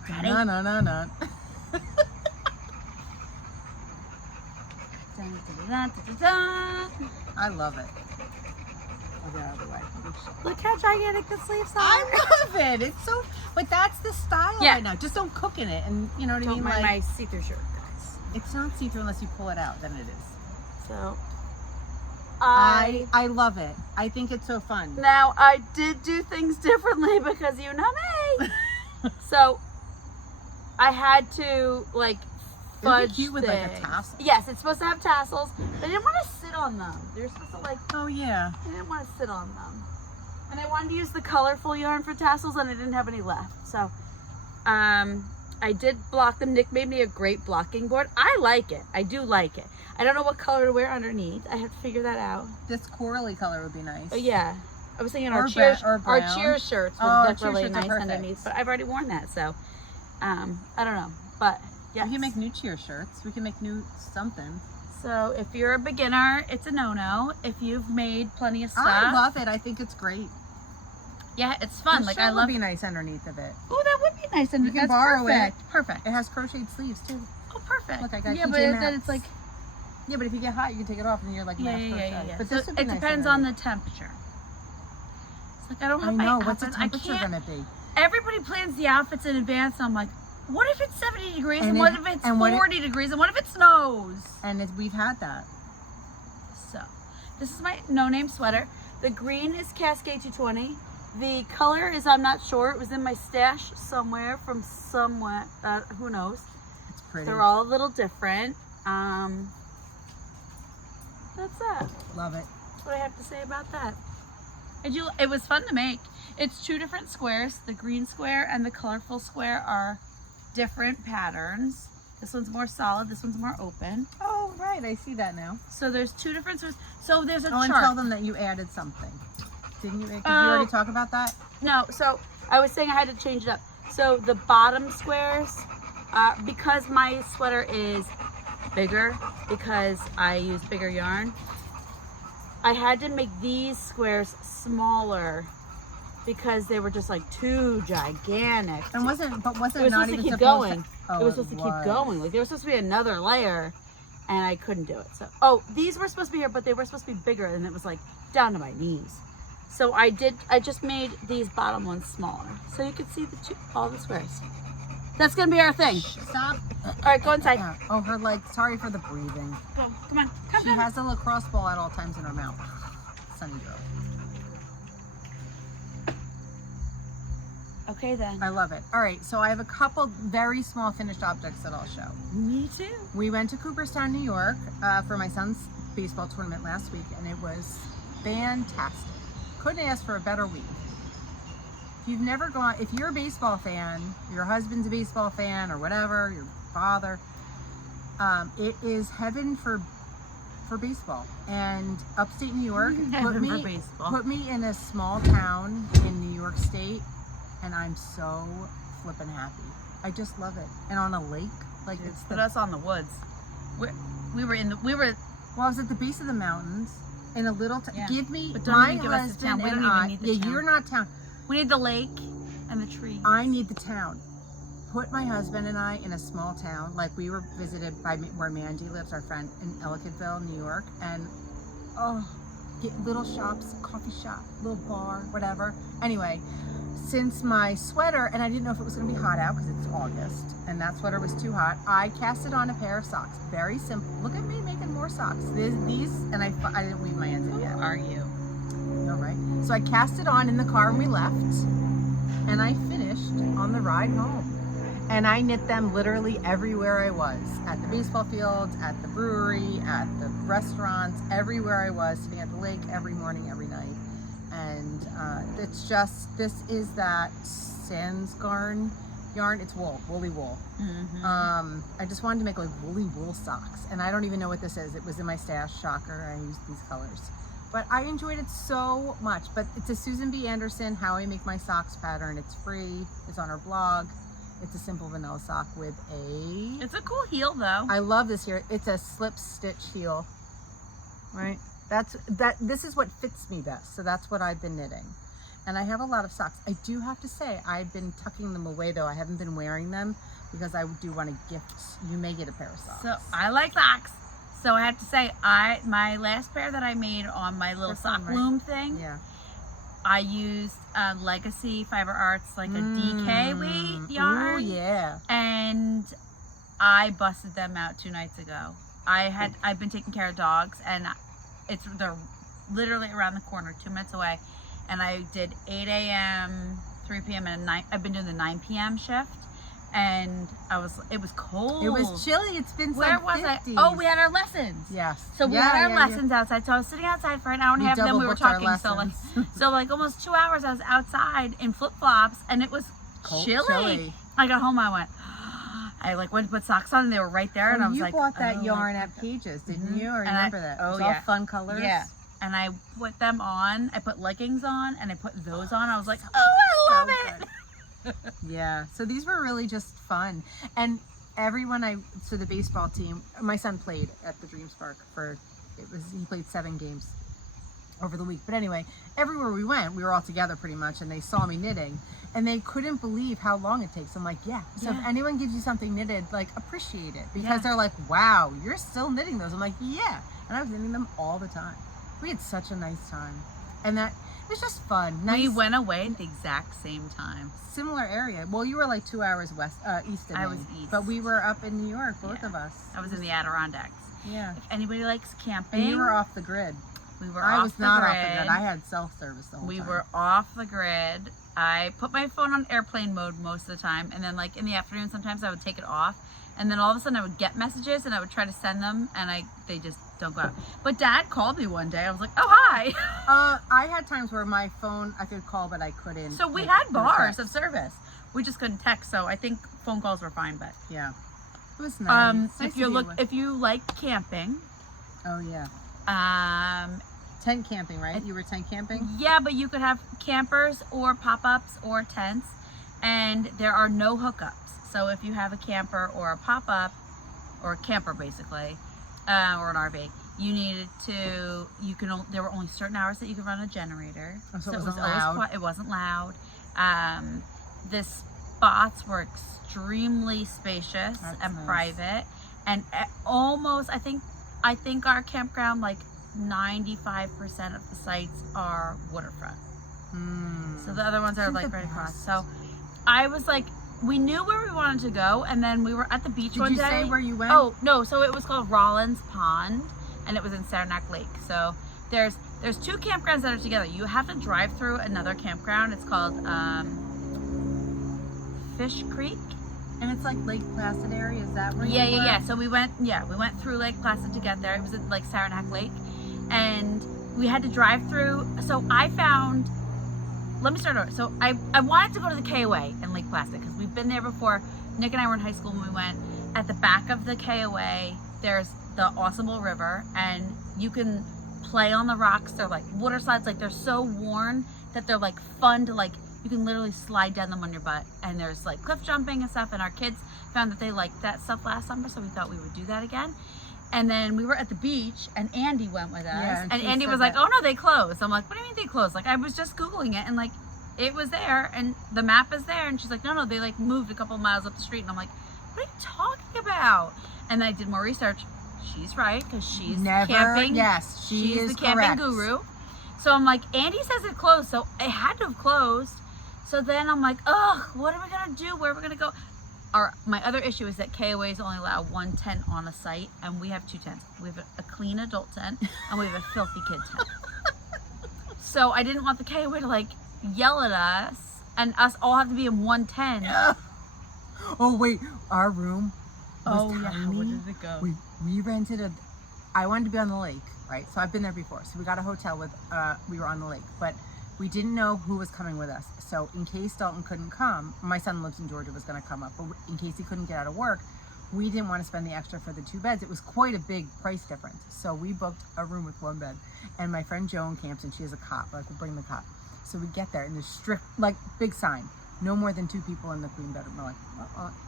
Ready? No. I love it. I'll get out of the way. Look how gigantic the sleeves are. I love it. It's so, but that's the style right now. Just don't cook in it, and you know what I mean. Don't mind my see-through shirt, guys. It's not see-through unless you pull it out. Then it is. So, I love it. I think it's so fun. Now I did do things differently because you know me. So I had to like fudge cute with like a tassel. Yes, it's supposed to have tassels. But I didn't want to sit on them. They're supposed to like. Oh yeah. I didn't want to sit on them, and I wanted to use the colorful yarn for tassels, and I didn't have any left. So, I did block them. Nick made me a great blocking board. I like it. I do like it. I don't know what color to wear underneath. I have to figure that out. This corally color would be nice. Oh yeah. I was thinking Or our cheer shirts would look really nice underneath, but I've already worn that, so I don't know. But yeah, we can make new cheer shirts. We can make new something. So if you're a beginner, it's a no-no. If you've made plenty of stuff, I love it. I think it's great. Yeah, it's fun. The like shirt I love. Would be nice underneath of it. Oh, that would be nice. And you can borrow perfect. it. Perfect. It has crocheted sleeves too. Oh, perfect. Look, I got but then it's like. Yeah, but if you get hot, you can take it off and you're like Yeah. But so this would be it nice depends on the temperature. It's like I don't have I know. my What's the outfits. temperature gonna be? Everybody plans the outfits in advance, and I'm like, what if it's 70 degrees, and what if it's 40 degrees, and what if it snows? And we've had that. So, this is my no-name sweater. The green is Cascade 220. The color is, I'm not sure. It was in my stash somewhere from somewhere. Who knows? It's pretty. They're all a little different. That's that. Love it. That's what I have to say about that. It was fun to make. It's 2 different squares. The green square and the colorful square are different patterns. This one's more solid. This one's more open. Oh, right. I see that now. So there's 2 different squares. So there's a chart. And tell them that you added something. Didn't you? Did you already talk about that? No. So I was saying I had to change it up. So the bottom squares, because my sweater is bigger, because I use bigger yarn, I had to make these squares smaller because they were just like too gigantic. And wasn't it not supposed even to keep supposed going? to? Oh, it was supposed to keep going. Like there was supposed to be another layer, and I couldn't do it. So these were supposed to be here, but they were supposed to be bigger, and it was like down to my knees. So I just made these bottom ones smaller, so you can see all the squares. That's gonna be our thing. Stop. All right, go inside. Yeah. Oh, her leg. Sorry for the breathing. Go, come on. She has a lacrosse ball at all times in her mouth. Sunny girl. Okay then. I love it. All right, so I have a couple very small finished objects that I'll show. Me too. We went to Cooperstown, New York for my son's baseball tournament last week, and it was fantastic. Couldn't ask for a better week. If you've never gone, if you're a baseball fan, your husband's a baseball fan or whatever, your father, it is heaven for baseball. And upstate New York put me in a small town in New York State, and I'm so flippin' happy. I just love it. And on a lake, like it's put us on the woods. We were. Well, I was at the base of the mountains in a little town. Yeah. Give me but don't my even give us the town. husband We and don't even I. need the town. You're not town. We need the lake and the trees. I need the town. Put my husband and I in a small town. Like we were visited by where Mandy lives, our friend in Ellicottville, New York, and get little shops, coffee shop, little bar, whatever. Anyway, since my sweater, and I didn't know if it was going to be hot out because it's August, and that sweater was too hot, I casted on a pair of socks. Very simple. Look at me making more socks. These, and I didn't weave my ends in yet. Who are you? No, right? So I cast it on in the car when we left, and I finished on the ride home. And I knit them literally everywhere I was. At the baseball fields, at the brewery, at the restaurants, everywhere I was, sitting at the lake every morning, every night. And it's just, this is that Sansgarn yarn. It's wool, woolly wool. I just wanted to make like woolly wool socks, and I don't even know what this is. It was in my stash. Shocker. I used these colors, but I enjoyed it so much. But it's a Susan B. Anderson How I Make My Socks pattern. It's free. It's on her blog. It's a simple vanilla sock with a... It's a cool heel though. I love this here. It's a slip stitch heel, right? This is what fits me best. So that's what I've been knitting. And I have a lot of socks. I do have to say, I've been tucking them away though. I haven't been wearing them because I do want to gift. You may get a pair of socks. So I like socks. So I have to say, my last pair that I made on my little sock loom thing, Yeah. I used Legacy Fiber Arts, like a DK weight yarn. Oh yeah. And I busted them out 2 nights ago. I've been taking care of dogs, and they're literally around the corner, 2 minutes away. And I did 8 a.m., 3 p.m. and 9. I've been doing the 9 p.m. shift, and it was cold. It was chilly. It's been Where like was 50s. I? Oh, we had our lessons. Yes. So we had our lessons outside. So I was sitting outside for an hour and a half, and then we were talking. So like almost 2 hours I was outside in flip flops, and it was chilly. I got home. I went to put socks on, and they were right there, and I was you like, bought that yarn at Pages, didn't you? Or remember that? Oh, it was yeah. all fun colors. Yeah. And I put them on. I put leggings on, and I put those on. I was like, oh, I love it. Yeah. So these were really just fun. And so the baseball team, my son played at the Dream Spark he played 7 games over the week. But anyway, everywhere we went, we were all together pretty much, and they saw me knitting, and they couldn't believe how long it takes. I'm like, yeah. So if anyone gives you something knitted, like, appreciate it, because they're like, wow, you're still knitting those. I'm like, yeah. And I was knitting them all the time. We had such a nice time, and it was just fun. Nice. We went away at the exact same time. Similar area. Well, you were like 2 hours east of me. I was east. But we were up in New York, both of us. I was in the Adirondacks. Yeah. If anybody likes camping. And you were off the grid. I was not off the grid. I had self-service the whole time. We were off the grid. I put my phone on airplane mode most of the time, and then like in the afternoon sometimes I would take it off, and then all of a sudden I would get messages and I would try to send them, and they just don't go out. But Dad called me one day. I was like, oh, hi. I had times where my phone, I could call, but I couldn't. So we had bars of service. We just couldn't text, so I think phone calls were fine, but yeah. It was nice. If you like camping. Oh yeah. Tent camping, right? You were tent camping? Yeah, but you could have campers or pop-ups or tents, and there are no hookups. So if you have a camper or a pop-up, or a camper basically, or an RV, there were only certain hours that you could run a generator. Oh, so it was wasn't loud? It wasn't loud. The spots were extremely spacious and nice. Private, and almost, I think our campground, like 95% of the sites are waterfront. So the other ones are like right across. So I was like, we knew where we wanted to go, and then we were at the beach one day. Did you say where you went? Oh, no, so it was called Rollins Pond, and it was in Saranac Lake. So there's 2 campgrounds that are together. You have to drive through another campground. It's called Fish Creek. And it's like Lake Placid area, is that where you were? Yeah. So we went through Lake Placid to get there. It was at like Saranac Lake, and we had to drive through. So let me start over. So I wanted to go to the KOA in Lake Placid because we've been there before. Nick and I were in high school when we went. At the back of the KOA, there's the Awesomeville River, and you can play on the rocks. They're like water slides, like they're so worn that they're like fun to like. You can literally slide down them on your butt, and there's like cliff jumping and stuff, and our kids found that they liked that stuff last summer, so we thought we would do that again. And then we were at the beach, and Andy went with us, and Andy was like, oh no, they closed. I'm like, what do you mean they closed? Like, I was just Googling it, and like, it was there, and the map is there, and she's like, no, they like moved a couple of miles up the street, and I'm like, what are you talking about? And then I did more research. She's right, because she's camping. Yes, she's the camping guru. So I'm like, Andy says it closed, so it had to have closed. So then I'm like, ugh, what are we gonna do? Where are we gonna go? My other issue is that KOAs only allow 1 tent on a site, and we have 2 tents. We have a clean adult tent, and we have a filthy kid tent. So I didn't want the KOA to like yell at us, and us all have to be in 1 tent. Oh wait, our room was tiny. Yeah, where did it go? We rented I wanted to be on the lake, right? So I've been there before. So we got a hotel we were on the lake, but We didn't know who was coming with us. So in case Dalton couldn't come, my son lives in Georgia, was going to come up, but in case he couldn't get out of work, we didn't want to spend the extra for the 2 beds. It was quite a big price difference. So we booked a room with 1 bed. And my friend Joan camps, and she has a cot, like we'll bring the cot. So we get there and there's strict, like big sign, no more than 2 people in the queen bedroom. We're like,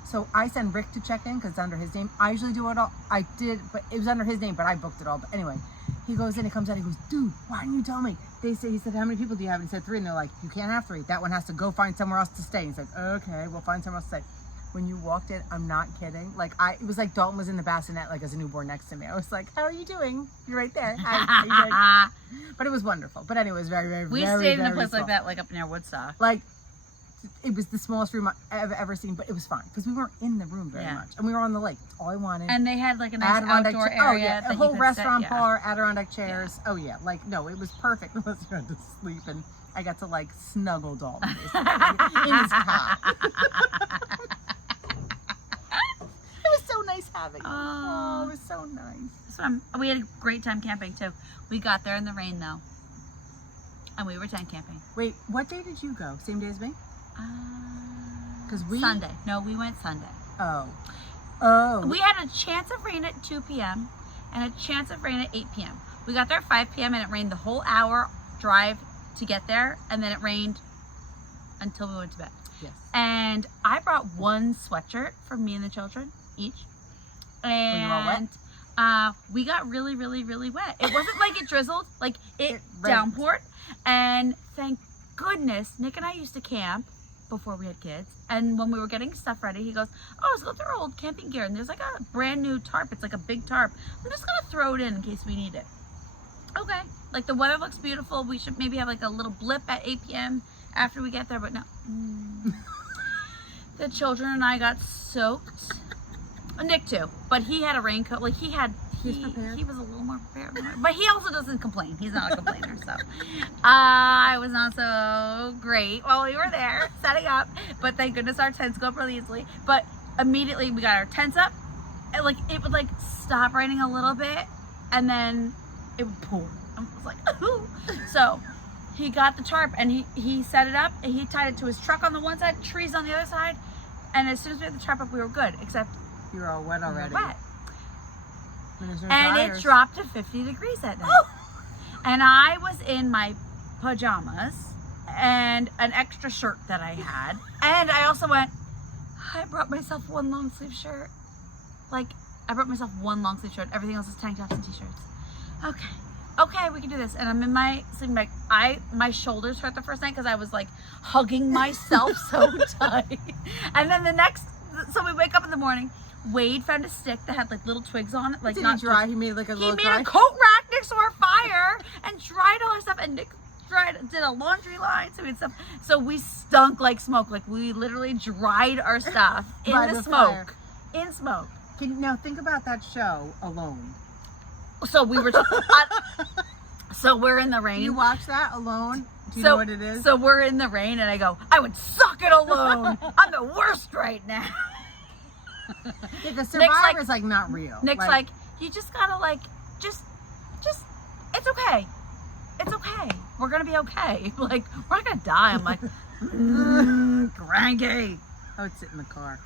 So I send Rick to check in because it's under his name. I usually do it all. I did, but it was under his name, but I booked it all. But anyway, he goes in, he comes out, he goes, dude, why didn't you tell me? He said, how many people do you have? And he said 3. And they're like, you can't have 3. That one has to go find somewhere else to stay. And he's like, okay, we'll find somewhere else to stay. When you walked in, I'm not kidding. Like it was like Dalton was in the bassinet, like as a newborn next to me. I was like, how are you doing? You're right there. Hi. How you doing? But it was wonderful. But anyway, it was very, very, we very, stayed in a very place small. like that, like up near Woodstock. Like, it was the smallest room I've ever seen, but it was fine because we weren't in the room very much, and we were on the lake. That's all I wanted. And they had like a nice outdoor area. Oh yeah, a that whole you could restaurant sit, bar, Adirondack chairs. Yeah. Oh yeah, like no, it was perfect unless you had to sleep, and I got to like snuggle Dalton basically, in his cot. It was so nice having him. Oh, it was so nice. So we had a great time camping too. We got there in the rain though, and we were tent camping. Wait, what day did you go? Same day as me? Because Sunday. No, we went Sunday. Oh. We had a chance of rain at 2 p.m. and a chance of rain at 8 p.m. We got there at 5 p.m. and it rained the whole hour drive to get there, and then it rained until we went to bed. Yes. And I brought 1 sweatshirt for me and the children each. And were you all wet? We got really, really, really wet. It wasn't like it drizzled, like it rained. downpoured. And thank goodness, Nick and I used to camp before we had kids. And when we were getting stuff ready, he goes, oh, let's go through our old camping gear. And there's like a brand new tarp. It's like a big tarp. I'm just going to throw it in case we need it. Okay. Like the weather looks beautiful. We should maybe have like a little blip at 8 p.m. after we get there, but no. The children and I got soaked. Nick too, but he had a raincoat. Like he was a little more prepared, but he also doesn't complain. He's not a complainer, so I was not so great while we were there setting up. But thank goodness our tents go up really easily. But immediately we got our tents up, and like it would like stop raining a little bit, and then it would pour. I was like, ooh. So he got the tarp and he set it up and he tied it to his truck on the one side, trees on the other side, and as soon as we had the tarp up, we were good. Except you were all wet already. Wet. And it dropped to 50 degrees that night. And I was in my pajamas and an extra shirt that I had. And I also I brought myself 1 long sleeve shirt. Like, I brought myself 1 long sleeve shirt. Everything else is tank tops and t-shirts. Okay, we can do this. And I'm in my sleeping bag. My shoulders hurt the first night because I was like hugging myself so tight. And then so we wake up in the morning. Wade found a stick that had like little twigs on it. Like did he dry? He made like a little dry? He made a coat rack next to our fire and dried all our stuff. And Nick did a laundry line. So we had stuff. So we stunk like smoke. Like we literally dried our stuff in the smoke. Fire. In smoke. Now think about that show Alone. So we were. So we're in the rain. Do you watch that Alone? Do you know what it is? So we're in the rain, and I go, I would suck it alone. I'm the worst right now. Yeah, the survivor's like not real. Nick's like, you just gotta like, just, it's okay. It's okay. We're gonna be okay. Like, we're not gonna die. I'm like, cranky. I would sit in the car.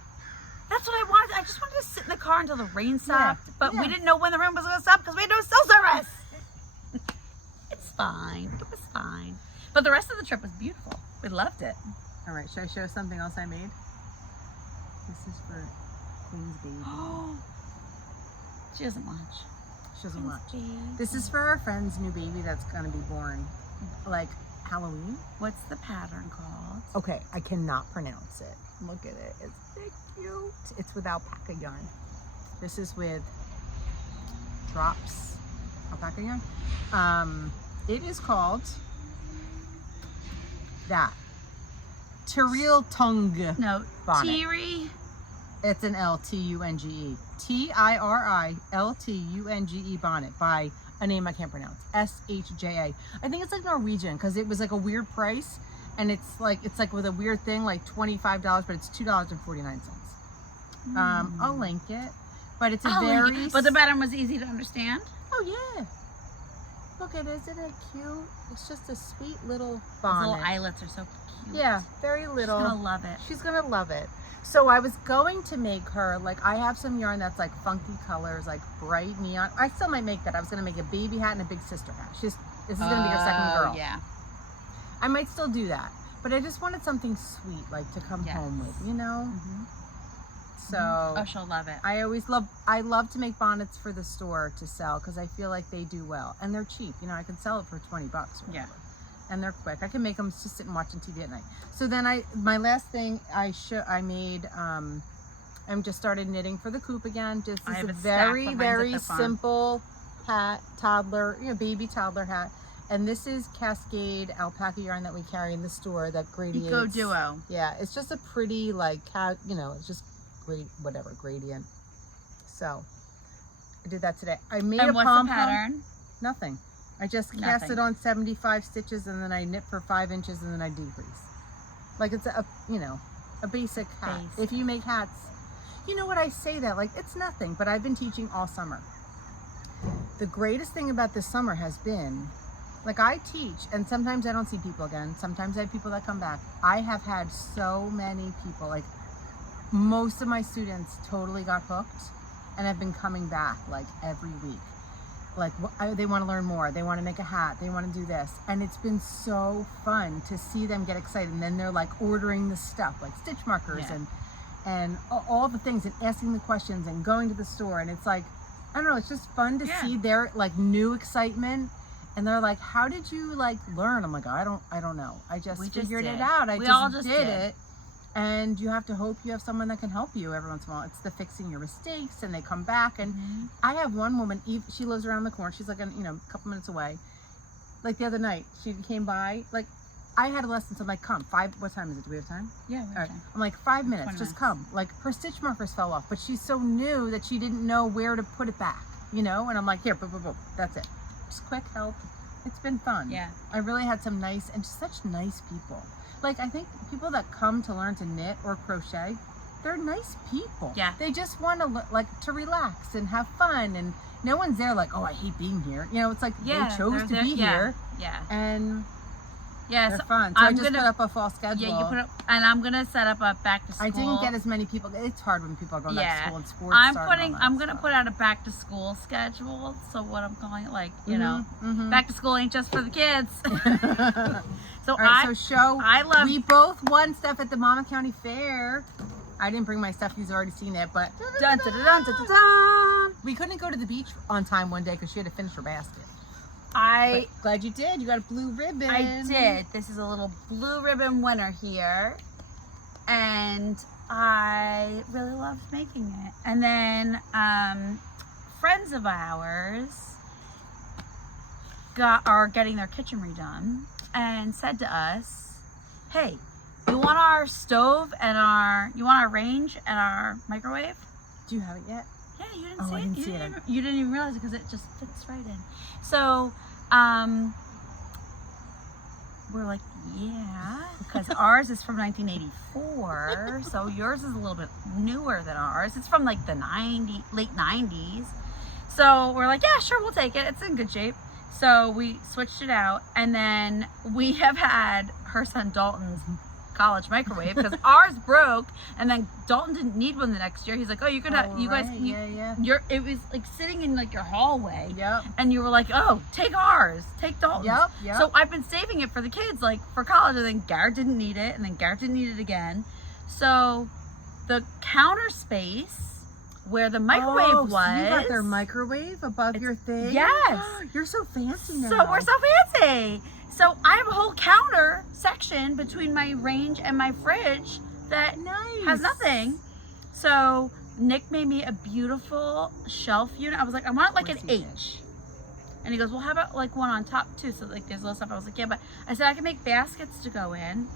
That's what I wanted. I just wanted to sit in the car until the rain stopped. Yeah. But we didn't know when the rain was gonna stop because we had no cell service. It's fine. It was fine. But the rest of the trip was beautiful. We loved it. All right, should I show something else I made? This is for Queen's baby. She doesn't watch. She doesn't watch. This is for our friend's new baby that's gonna be born, like Halloween. What's the pattern called? Okay, I cannot pronounce it. Look at it. It's so cute. It's with alpaca yarn. This is with drops alpaca yarn. It is called that. Tiril Tung. No, Tiri. It's an L-T-U-N-G-E. T-I-R-I-L-T-U-N-G-E bonnet by a name I can't pronounce. S-H-J-A. I think it's like Norwegian because it was like a weird price, and it's like with a weird thing like $25, but it's $2.49. I'll link it, but it's a very. But the pattern was easy to understand. Oh yeah. Look at it, isn't it cute? It's just a sweet little Those bonnet. little eyelets are so cute. Yeah, very little. She's gonna love it. She's gonna love it. So I was going to make her, like, I have some yarn that's like funky colors, like bright neon. I still might make that. I was gonna make a baby hat and a big sister hat. This is gonna be her second girl. Yeah. I might still do that, but I just wanted something sweet, like to come home with, you know? So Oh, she'll love it. I love to make bonnets for the store to sell because I feel like they do well and they're cheap. You know, I can sell it for $20 or whatever. And they're quick. I can make them just sitting watching TV at night. So then my last thing I made, I'm just started knitting for the coop again. Just this is a very, very simple hat, toddler, baby toddler hat. And this is Cascade alpaca yarn that we carry in the store that gradients. Eco Duo. Yeah, it's just a pretty it's just great, whatever, gradient. So I did that today. I made and a what's pom the pattern? Nothing. I just cast it on 75 stitches and then I knit for 5 inches and then I decrease. Like it's a basic hat. If you make hats, you know what, I say that like it's nothing, but I've been teaching all summer. The greatest thing about this summer has been, like, I teach and sometimes I don't see people again. Sometimes I have people that come back. I have had so many people, like most of my students totally got hooked and have been coming back like every week. Like they want to learn more, they want to make a hat, they want to do this, and it's been so fun to see them get excited. And then they're like ordering the stuff, like stitch markers and all the things, and asking the questions and going to the store. And it's like, I don't know, it's just fun to see their like new excitement. And they're like, how did you like learn? I'm like, I don't know, I just figured it out. I just did it. And you have to hope you have someone that can help you every once in a while. It's the fixing your mistakes, and they come back. And I have one woman, Eve, she lives around the corner. She's like, a couple minutes away. Like the other night, she came by. Like, I had a lesson, so I'm like, come. What time is it? Do we have time? Yeah, we have time. I'm like, 5 minutes, just come. Like, her stitch markers fell off, but she's so new that she didn't know where to put it back, And I'm like, here, boom, boom, boom. That's it. Just quick help. It's been fun. Yeah. I really had some nice, and just such nice people. Like, I think people that come to learn to knit or crochet, they're nice people. Yeah. They just want to relax and have fun, and no one's there like, oh, I hate being here. It's like they chose to be here. Yeah. And they're fun. So I just put up a fall schedule. Yeah, you put up, and I'm gonna set up a back to school. I didn't get as many people. It's hard when people are going back to school and sports. I'm gonna put out a back to school schedule. So what I'm calling it, like, back to school ain't just for the kids. So we both won stuff at the Monmouth County Fair. I didn't bring my stuff. You've already seen it, but we couldn't go to the beach on time one day because she had to finish her basket. Glad you did. You got a blue ribbon. I did. This is a little blue ribbon winner here, and I really loved making it. And then friends of ours are getting their kitchen redone and said to us, hey, you want our stove and you want our range and our microwave? Do you have it yet? Yeah, you didn't see it. I didn't see it. You didn't even realize it because it just fits right in. So we're like, yeah, because ours is from 1984, so yours is a little bit newer than ours. It's from like the late 90s. So we're like, yeah, sure, we'll take it. It's in good shape. So we switched it out, and then we have had her son Dalton's college microwave because ours broke, and then Dalton didn't need one the next year. He's like, oh, you could have, you guys, it was like sitting in like your hallway. Yep. And you were like, oh, take ours, take Dalton's. Yep. So I've been saving it for the kids, like for college, and then Garrett didn't need it, and then Garrett didn't need it again. So the counter space where the microwave was. So you got their microwave above your thing? Yes. You're so fancy now. So we're so fancy. So I have a whole counter section between my range and my fridge that has nothing. So Nick made me a beautiful shelf unit. I was like, I want like an H. And he goes, well, how about like one on top too? So like there's little stuff. I was like, yeah, but I said I can make baskets to go in.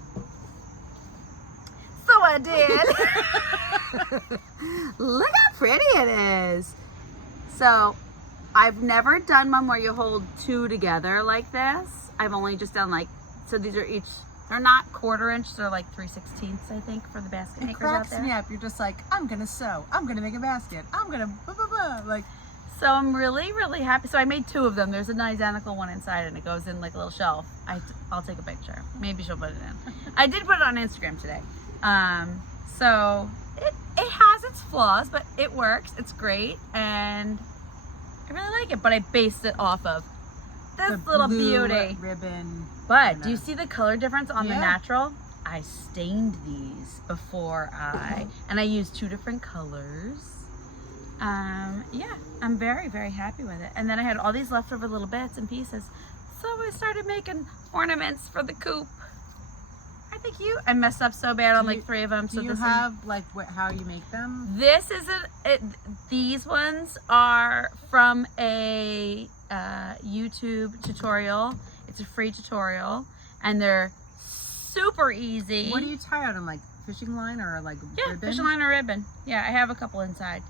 So I did. Look how pretty it is. So I've never done one where you hold two together like this. I've only just done like, so these are each, they're not 1/4 inch, they're like 3/16 I think for the basket makers out there. It cracks me up. You're just like, I'm gonna sew, I'm gonna make a basket, I'm gonna blah, blah, blah. Like, So I'm really, really happy. So I made 2 of them. There's an identical one inside and it goes in like a little shelf. I'll take a picture. Maybe she'll put it in. I did put it on Instagram today. So it has its flaws, but it works. It's great. And I really like it. But I based it off of this little beauty. Ribbon. But do you see the color difference on the Yeah. natural? I stained these before and I used 2 different colors. Yeah, I'm very, very happy with it. And then I had all these leftover little bits and pieces. So I started making ornaments for the coop. I think I messed up so bad on like 3 of them. Do you have like how you make them? This is these ones are from a YouTube tutorial. It's a free tutorial and they're super easy. What do you tie on them? Like fishing line or like ribbon? Fishing line or ribbon. Yeah, I have a couple inside.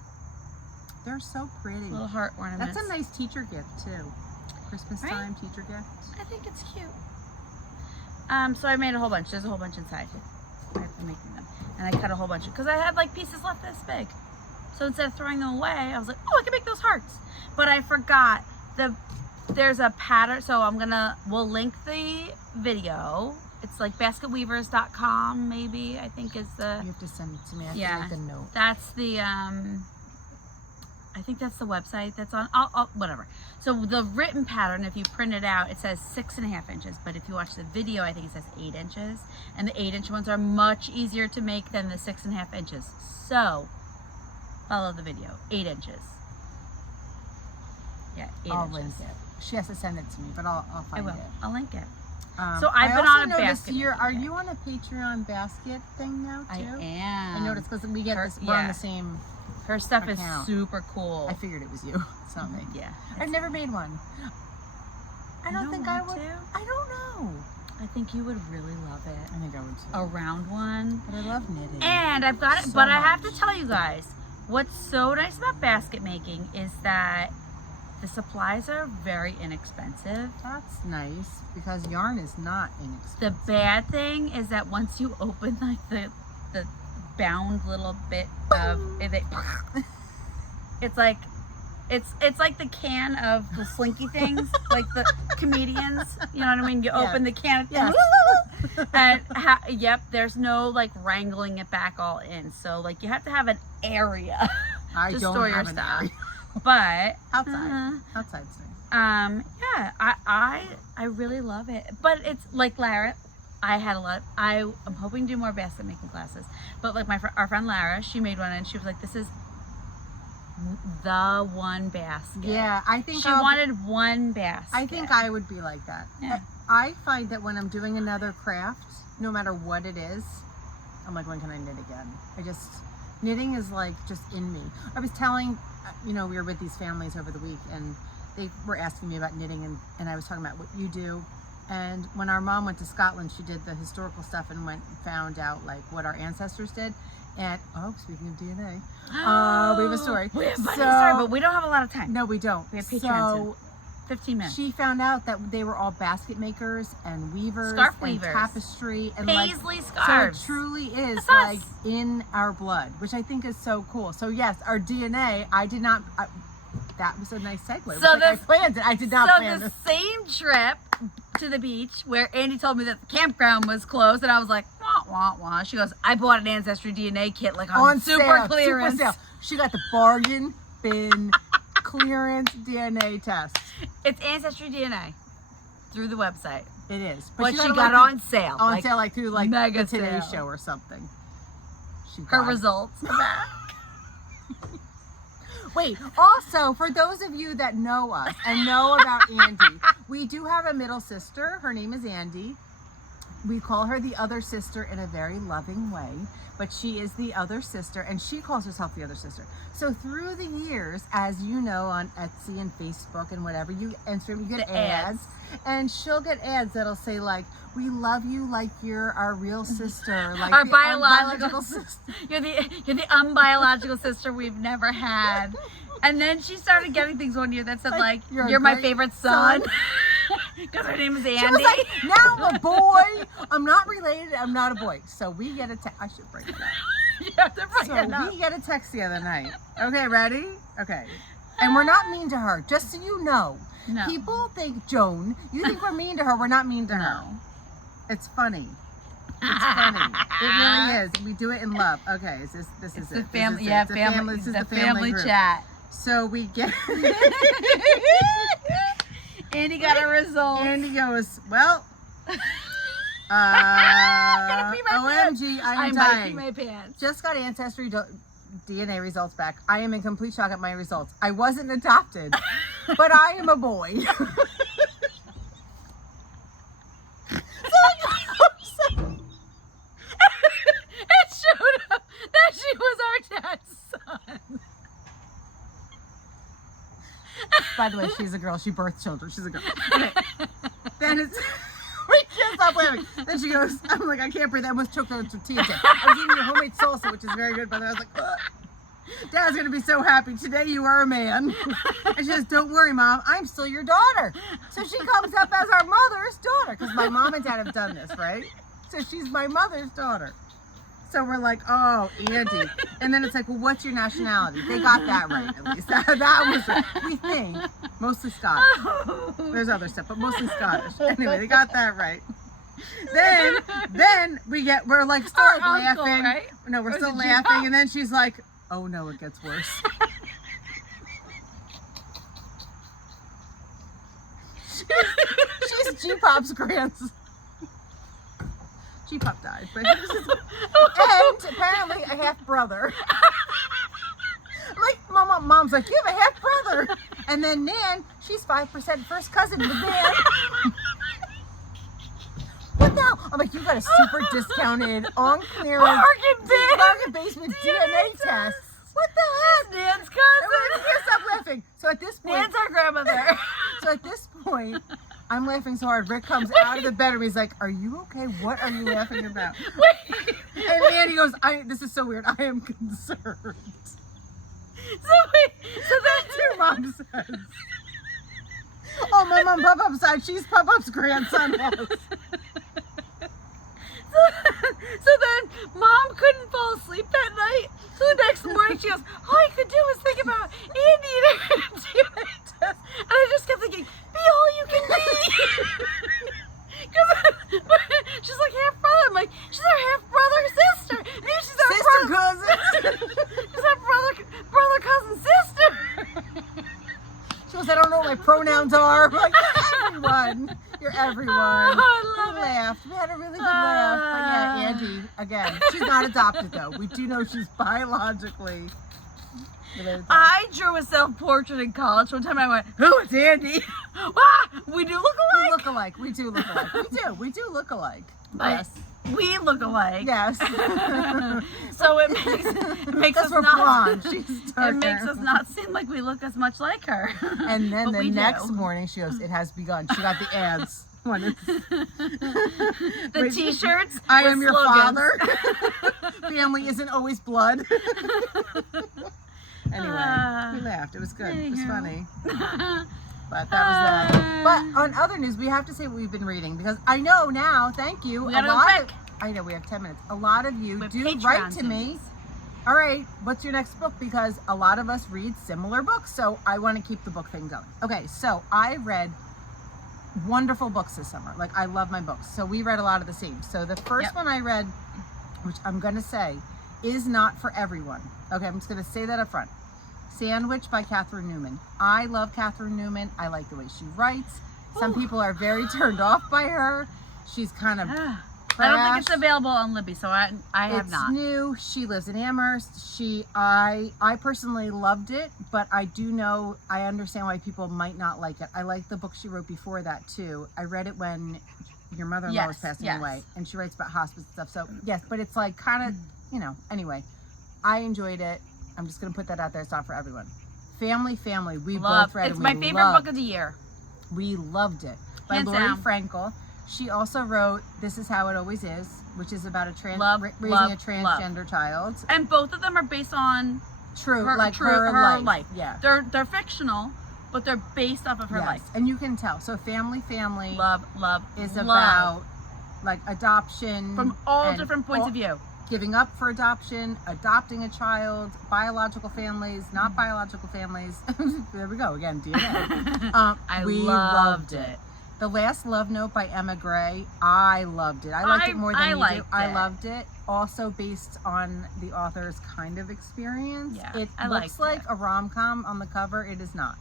They're so pretty. Little heart ornaments. That's a nice teacher gift too. Christmas time teacher gift. I think it's cute. So I made a whole bunch. There's a whole bunch inside. I've been making them. And I cut a whole bunch because I had like pieces left this big. So instead of throwing them away, I was like, oh, I can make those hearts. But I forgot there's a pattern. So we'll link the video. It's like basketweavers.com maybe, I think is the. You have to send it to me. I Yeah. have to make the note. That's the I think that's the website that's on. I'll whatever. So the written pattern, if you print it out, it says 6.5 inches. But if you watch the video, I think it says 8 inches. And the 8-inch ones are much easier to make than the 6.5 inches. So follow the video. 8 inches. Yeah, 8 I'll inches. link it. She has to send it to me, but I'll find it. I'll link it. So So I've been on a basket. Are you on a Patreon basket thing now too? I am. I noticed because we get this. We're on the same. Her stuff account. is super cool. I figured it was you. It's not me. Yeah. I've never made one. I don't think I would. To? I don't know. I think you would really love it. I think I would too. A round one. But I love knitting. And I've got it, So but I have to much. tell you guys, what's so nice about basket making is that the supplies are very inexpensive. That's nice because yarn is not inexpensive. The bad thing is that once you open like the bound little bit of it, it's like the can of the slinky things, like the comedians. You know what I mean? You open the can, Yes. and yep, there's no like wrangling it back all in. So like you have to have an area I to don't store your have an stuff. area. But Outside. Outside's nice. yeah, I really love it. But it's like Lara. I had a lot. I'm hoping to do more basket making classes. But like our friend Lara, she made one and she was like, "This is the one basket." Yeah, I think she wanted one basket. I think I would be like that. Yeah. I find that when I'm doing another craft, no matter what it is, I'm like, when can I knit again? Knitting is like just in me. I was telling, we were with these families over the week and they were asking me about knitting and I was talking about what you do. And when our mom went to Scotland, she did the historical stuff and found out like what our ancestors did. And speaking of DNA, we have a story. We have a funny story, but we don't have a lot of time. No, we don't. We have Patreon soon. 15 minutes. She found out that they were all basket makers and weavers, Scarf and weavers, tapestry, and paisley scarves. So it truly is That's like us. in our blood, which I think is so cool. So yes, our DNA. I did not. That was a nice segue. So It was like I planned it. I did not plan the this. same trip to the beach where Andy told me that the campground was closed, and I was like, wah wah wah. She goes, I bought an Ancestry DNA kit like on super sale, clearance. Super sale. She got the bargain bin clearance DNA test. It's Ancestry DNA through the website. It is, But she got it got it like on sale. on sale, like through like mega the Today sale. Show or something. She Her got it. results. Wait, also, for those of you that know us and know about Andy, we do have a middle sister. Her name is Andy. We call her the other sister in a very loving way, but she is the other sister, and she calls herself the other sister. So through the years, as you know, on Etsy and Facebook and whatever, you get ads, and she'll get ads that'll say like, "We love you like you're our real sister, like Our the biological sister." You're the unbiological sister we've never had. And then she started getting things one year that said like You're you're a my great favorite son. son. Because her name is Andy. She was like, now I'm a boy. I'm not related. I'm not a boy. So we get a text. I should break it up. You have to bring it So up. we get a text the other night. Okay, ready? Okay. And we're not mean to her, just so you know. No. People think, Joan, you think we're mean to her. We're not mean to her. No. It's funny. It's funny. It really is. We do it in love. Okay, this is It's it. the family, This is yeah, it. family. This is the the family group. chat. So we get... Andy got a result. Andy goes, well... Gonna pee my pants. OMG, I I'm might pee dying. my pants. Just got Ancestry DNA results back. I am in complete shock at my results. I wasn't adopted, but I am a boy. It showed up that she was our dad's son. By the way, she's a girl. She birthed children. She's a girl. Okay. Then it's... We can't stop laughing. Then she goes, I'm like, I can't breathe. I almost choked on tortilla chip. I was eating your homemade salsa, which is very good, but I was like, ugh. Dad's going to be so happy. Today you are a man. And she says, don't worry, Mom. I'm still your daughter. So she comes up as our mother's daughter, because my mom and dad have done this, right? So she's my mother's daughter. So we're like, oh, Andy. And then it's like, well, what's your nationality? They got that right, at least. That was right. We think. Mostly Scottish. There's other stuff, but mostly Scottish. Anyway, they got that right. Then we're like still Our like uncle, laughing. right? No, we're Or still is it laughing. G-pop? And then she's like, oh no, it gets worse. She's G-Pop's grandson. G-Pop died, but and apparently a half brother. Like mom's like, you have a half brother, and then Nan, she's 5% first cousin with Nan. What the hell? I'm like, you got a super discounted on clearance bargain basement DNA test. What the heck? Nan's I cousin. can't stop laughing. So at this point, Nan's our grandmother. so at this point, I'm laughing so hard. Rick comes out of the bedroom. He's like, "Are you okay? What are you laughing about?" Wait. And Andy goes, "This is so weird. I am concerned." So That's your mom says. Oh, my mom, Pop-Up's side. She's Pop-Up's grandson. So then Mom couldn't fall asleep that night. So the next morning she goes, all I could do was think about Andy and her DNA test. And I just kept thinking, be all you can be. Because she's like half brother. I'm like, she's our half brother sister. Maybe she's our Sister brother. cousin. She's our brother cousin sister. She goes, I don't know what my pronouns are. I'm like, you're everyone. You're everyone. Oh, I love We it. laughed. We had a really good laugh. But yeah, Andy, again, she's not adopted though. We do know she's biologically related to us. I drew a self-portrait in college. One time I went, who is Andy? Ah, we do look We alike. look alike. We do look alike. We do look alike. But Yes. we look alike. Yes. So it makes That's us we're not. blonde. She's It darker. makes us not seem like we look as much like her. And then But the we next do. morning, she goes, "It has begun." She got the ads. One is, The T-shirts. I with am your slogans. father. Family isn't always blood. Anyway, we laughed. It was good. It was Anywho. funny. But that was that. But on other news, we have to say what we've been reading because I know now. Thank you. We gotta go quick. I know we have 10 minutes. A lot of you With do Patreon write to me. tunes. All right, what's your next book? Because a lot of us read similar books, so I want to keep the book thing going. Okay, so I read wonderful books this summer. Like, I love my books. So we read a lot of the same. So the first one I read, which I'm going to say, is not for everyone. Okay, I'm just going to say that up front. Sandwich by Catherine Newman. I love Catherine Newman. I like the way she writes. Some people are very turned off by her. She's kind of I don't think it's trash. available on Libby, so I have It's not. new. She lives in Amherst. I personally loved it, but I do know, I understand why people might not like it. I like the book she wrote before that too. I read it when your mother-in-law was passing away, and she writes about hospice and stuff. So yes, but it's like kind of, anyway, I enjoyed it. I'm just going to put that out there. It's not for everyone. Family. We both read it. It's my favorite book of the year. We loved it. By Hands Laurie down. Frankel. She also wrote This Is How It Always Is, which is about a raising Love, a transgender child. And both of them are based on True, her life. Yeah. They're fictional, but they're based off of her life. And you can tell. So Family Love is love. about like adoption From all and different points of view. giving up for adoption, adopting a child, biological families, not biological families. There we go again, DNA. We loved it. The Last Love Note by Emma Gray, I loved it. I liked it more than you do. I loved it. Also based on the author's kind of experience. Yeah, it looks like a rom-com on the cover. It is not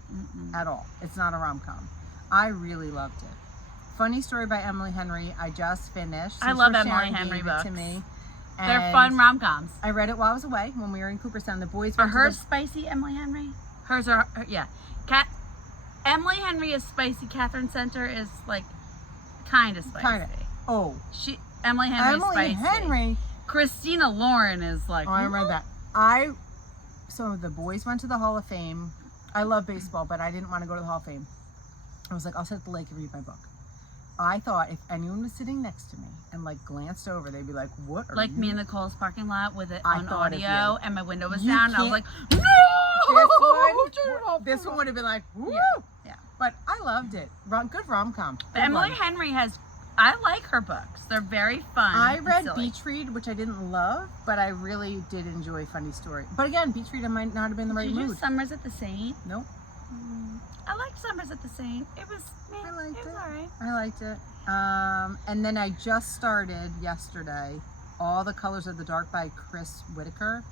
at all. It's not a rom-com. I really loved it. Funny Story by Emily Henry. I just finished. I love Emily Henry books. To me. They're fun rom-coms. I read it while I was away when we were in Cooperstown. The boys Are went hers spicy, Emily Henry? Hers are, yeah. Emily Henry is spicy. Catherine Center is like kind of spicy. Kind of. Oh. Emily Henry's spicy. Emily Henry. Christina Lauren is like. Oh, I read that. So the boys went to the Hall of Fame. I love baseball, but I didn't want to go to the Hall of Fame. I was like, I'll sit at the lake and read my book. I thought if anyone was sitting next to me and like glanced over, they'd be like, "What are like you?" me in the Kohl's parking lot with it on audio, and my window was You down. And I was can't- like, "No!" This one would have been like, "Woo!" Yeah. But I loved it. Good rom-com. Good Emily one. Henry has. I like her books. They're very fun. I and read silly. Beach Read, which I didn't love, but I really did enjoy Funny Story. But again, Beach Read, I might not have been in the right Did you mood. do Summers at the Saint? Nope. I liked Summers at the Saint. It was. I liked it was it. alright. I liked it. And then I just started yesterday All the Colors of the Dark by Chris Whitaker.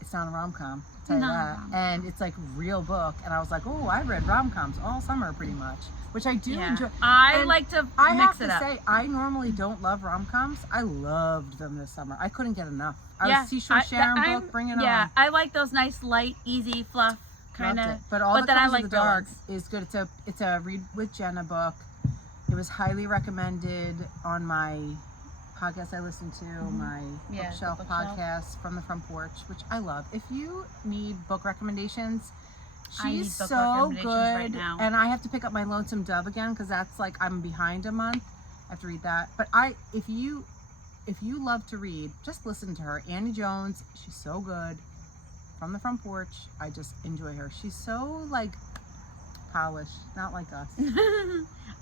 It's not a rom-com, I'll tell you that. And it's like real book. And I was like, oh, I read rom-coms all summer pretty much, which I do enjoy. I And like to I mix have it to up. say, I normally don't love rom-coms. I loved them this summer. I couldn't get enough. I was Seashore Sharon book, bring it on. Yeah, I like those nice, light, easy, fluff kind of. But All the then I Colors like of the Dark villains. is good. It's a Read with Jenna book. It was highly recommended on my podcast I listen to, my bookshelf podcast, From the Front Porch, which I love. If you need book recommendations, she's so good. Right now. And I have to pick up my Lonesome Dove again because that's like I'm behind a month. I have to read that. But if you love to read, just listen to her. Annie Jones, she's so good. From the Front Porch, I just enjoy her. She's so like polished, not like us.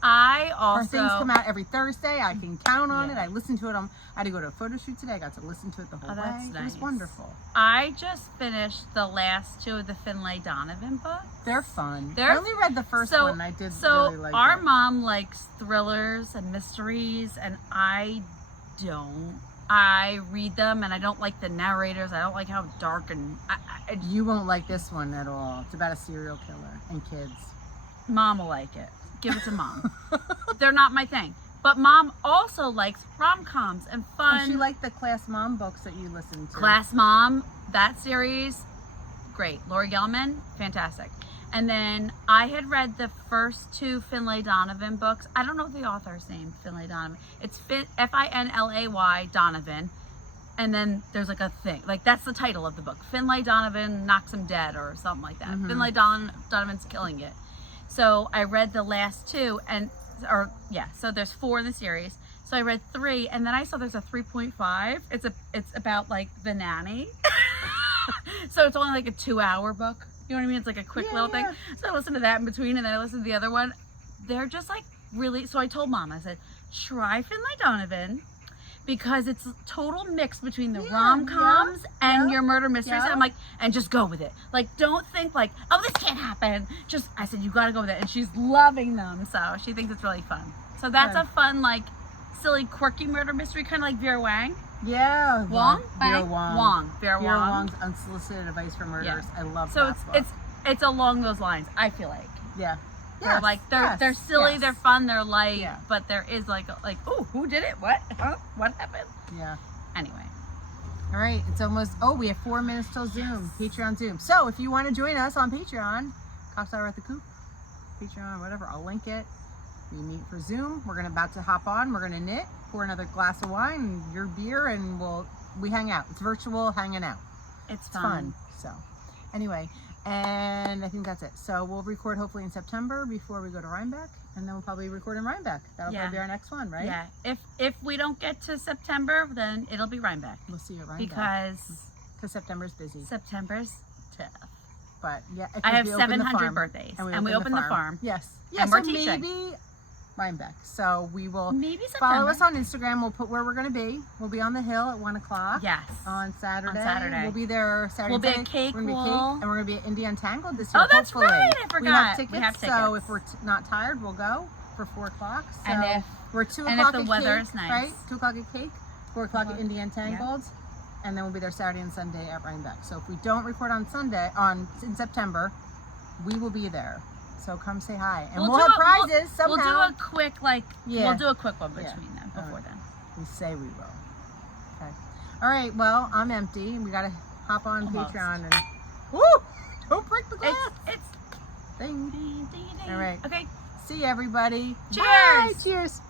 I also Her things come out every Thursday. I can count on it. I listened to it. I had to go to a photo shoot today. I got to listen to it the whole way. That's nice. It was wonderful. I just finished the last two of the Finlay Donovan books. They're fun. I only read the first one. I did really like it. Our mom likes thrillers and mysteries, and I don't. I read them, and I don't like the narrators. I don't like how dark and. You won't like this one at all. It's about a serial killer and kids. Mom will like it. Give it to Mom. They're not my thing. But Mom also likes rom-coms and fun. She liked the Class Mom books that you listened to. Class Mom, that series, great. Laurie Gelman, fantastic. And then I had read the first two Finlay Donovan books. I don't know the author's name, Finlay Donovan. It's Finlay Donovan. And then there's like a thing. Like that's the title of the book. Finlay Donovan knocks him dead or something like that. Mm-hmm. Finlay Donovan's killing it. So I read the last two so there's 4 in the series. So I read 3 and then I saw there's a 3.5. It's about like the nanny. So it's only like a 2-hour book. You know what I mean? It's like a quick little thing. So I listened to that in between and then I listened to the other one. They're just like really, so I told Mom, I said, try Finlay Donovan because it's a total mix between the rom-coms and your murder mysteries. And I'm like, and just go with it. Like, don't think like, oh, this can't happen. Just, I said, you got to go with it. And she's loving them. So she thinks it's really fun. So that's a fun, like, silly, quirky murder mystery, kind of like Vera Wang. Yeah. Wong? Vera Wong. Vera Wong's Unsolicited Advice for Murders. I love that book. It's along those lines, I feel like. Yeah. They're like they're silly, they're fun, they're light, but there is like oh, who did it? What? Huh? What happened? Yeah. Anyway. All right, it's almost. Oh, we have 4 minutes till Zoom. Patreon Zoom. So if you want to join us on Patreon, Cockstar at the Coop, Patreon, whatever, I'll link it. We meet for Zoom. We're about to hop on. We're gonna knit, pour another glass of wine, and your beer, and we hang out. It's virtual hanging out. It's fun. So anyway. And I think that's it. So we'll record hopefully in September before we go to Rhinebeck, and then we'll probably record in Rhinebeck. That'll probably be our next one, right? Yeah. If we don't get to September, then it'll be Rhinebeck. We'll see you at Rhinebeck because September's busy. September's tough. But yeah, I have 700 birthdays, and we open the farm. Yes. And we're teaching. Maybe Rhinebeck. So we will Maybe follow September. us on Instagram. We'll put where we're going to be. We'll be on the hill at 1 o'clock. Yes. On Saturday. On Saturday. We'll be there Saturday. We'll be at Sunday. Cake We're gonna be at Wall. Cake, and we're going to be at India Untangled this year. Oh, that's hopefully. right. I forgot. We have tickets. We have So tickets. if we're not tired, we'll go for 4 o'clock. So And if- we're 2 and o'clock if the at weather Cake, is nice. right? 2 o'clock at Cake, 4 o'clock at India Yeah. Untangled. And then we'll be there Saturday and Sunday at Rhinebeck. So if we don't record on in September, we will be there. So come say hi, and we'll have prizes somehow. We'll do a quick Yeah. We'll do a quick one between them before then. We say we will. Okay. All right. Well, I'm empty, and we gotta hop on Almost. Patreon and woo! Don't break the glass. It's Ding. ding, ding, ding. All right. Okay. See you, everybody. Cheers. Bye. Cheers.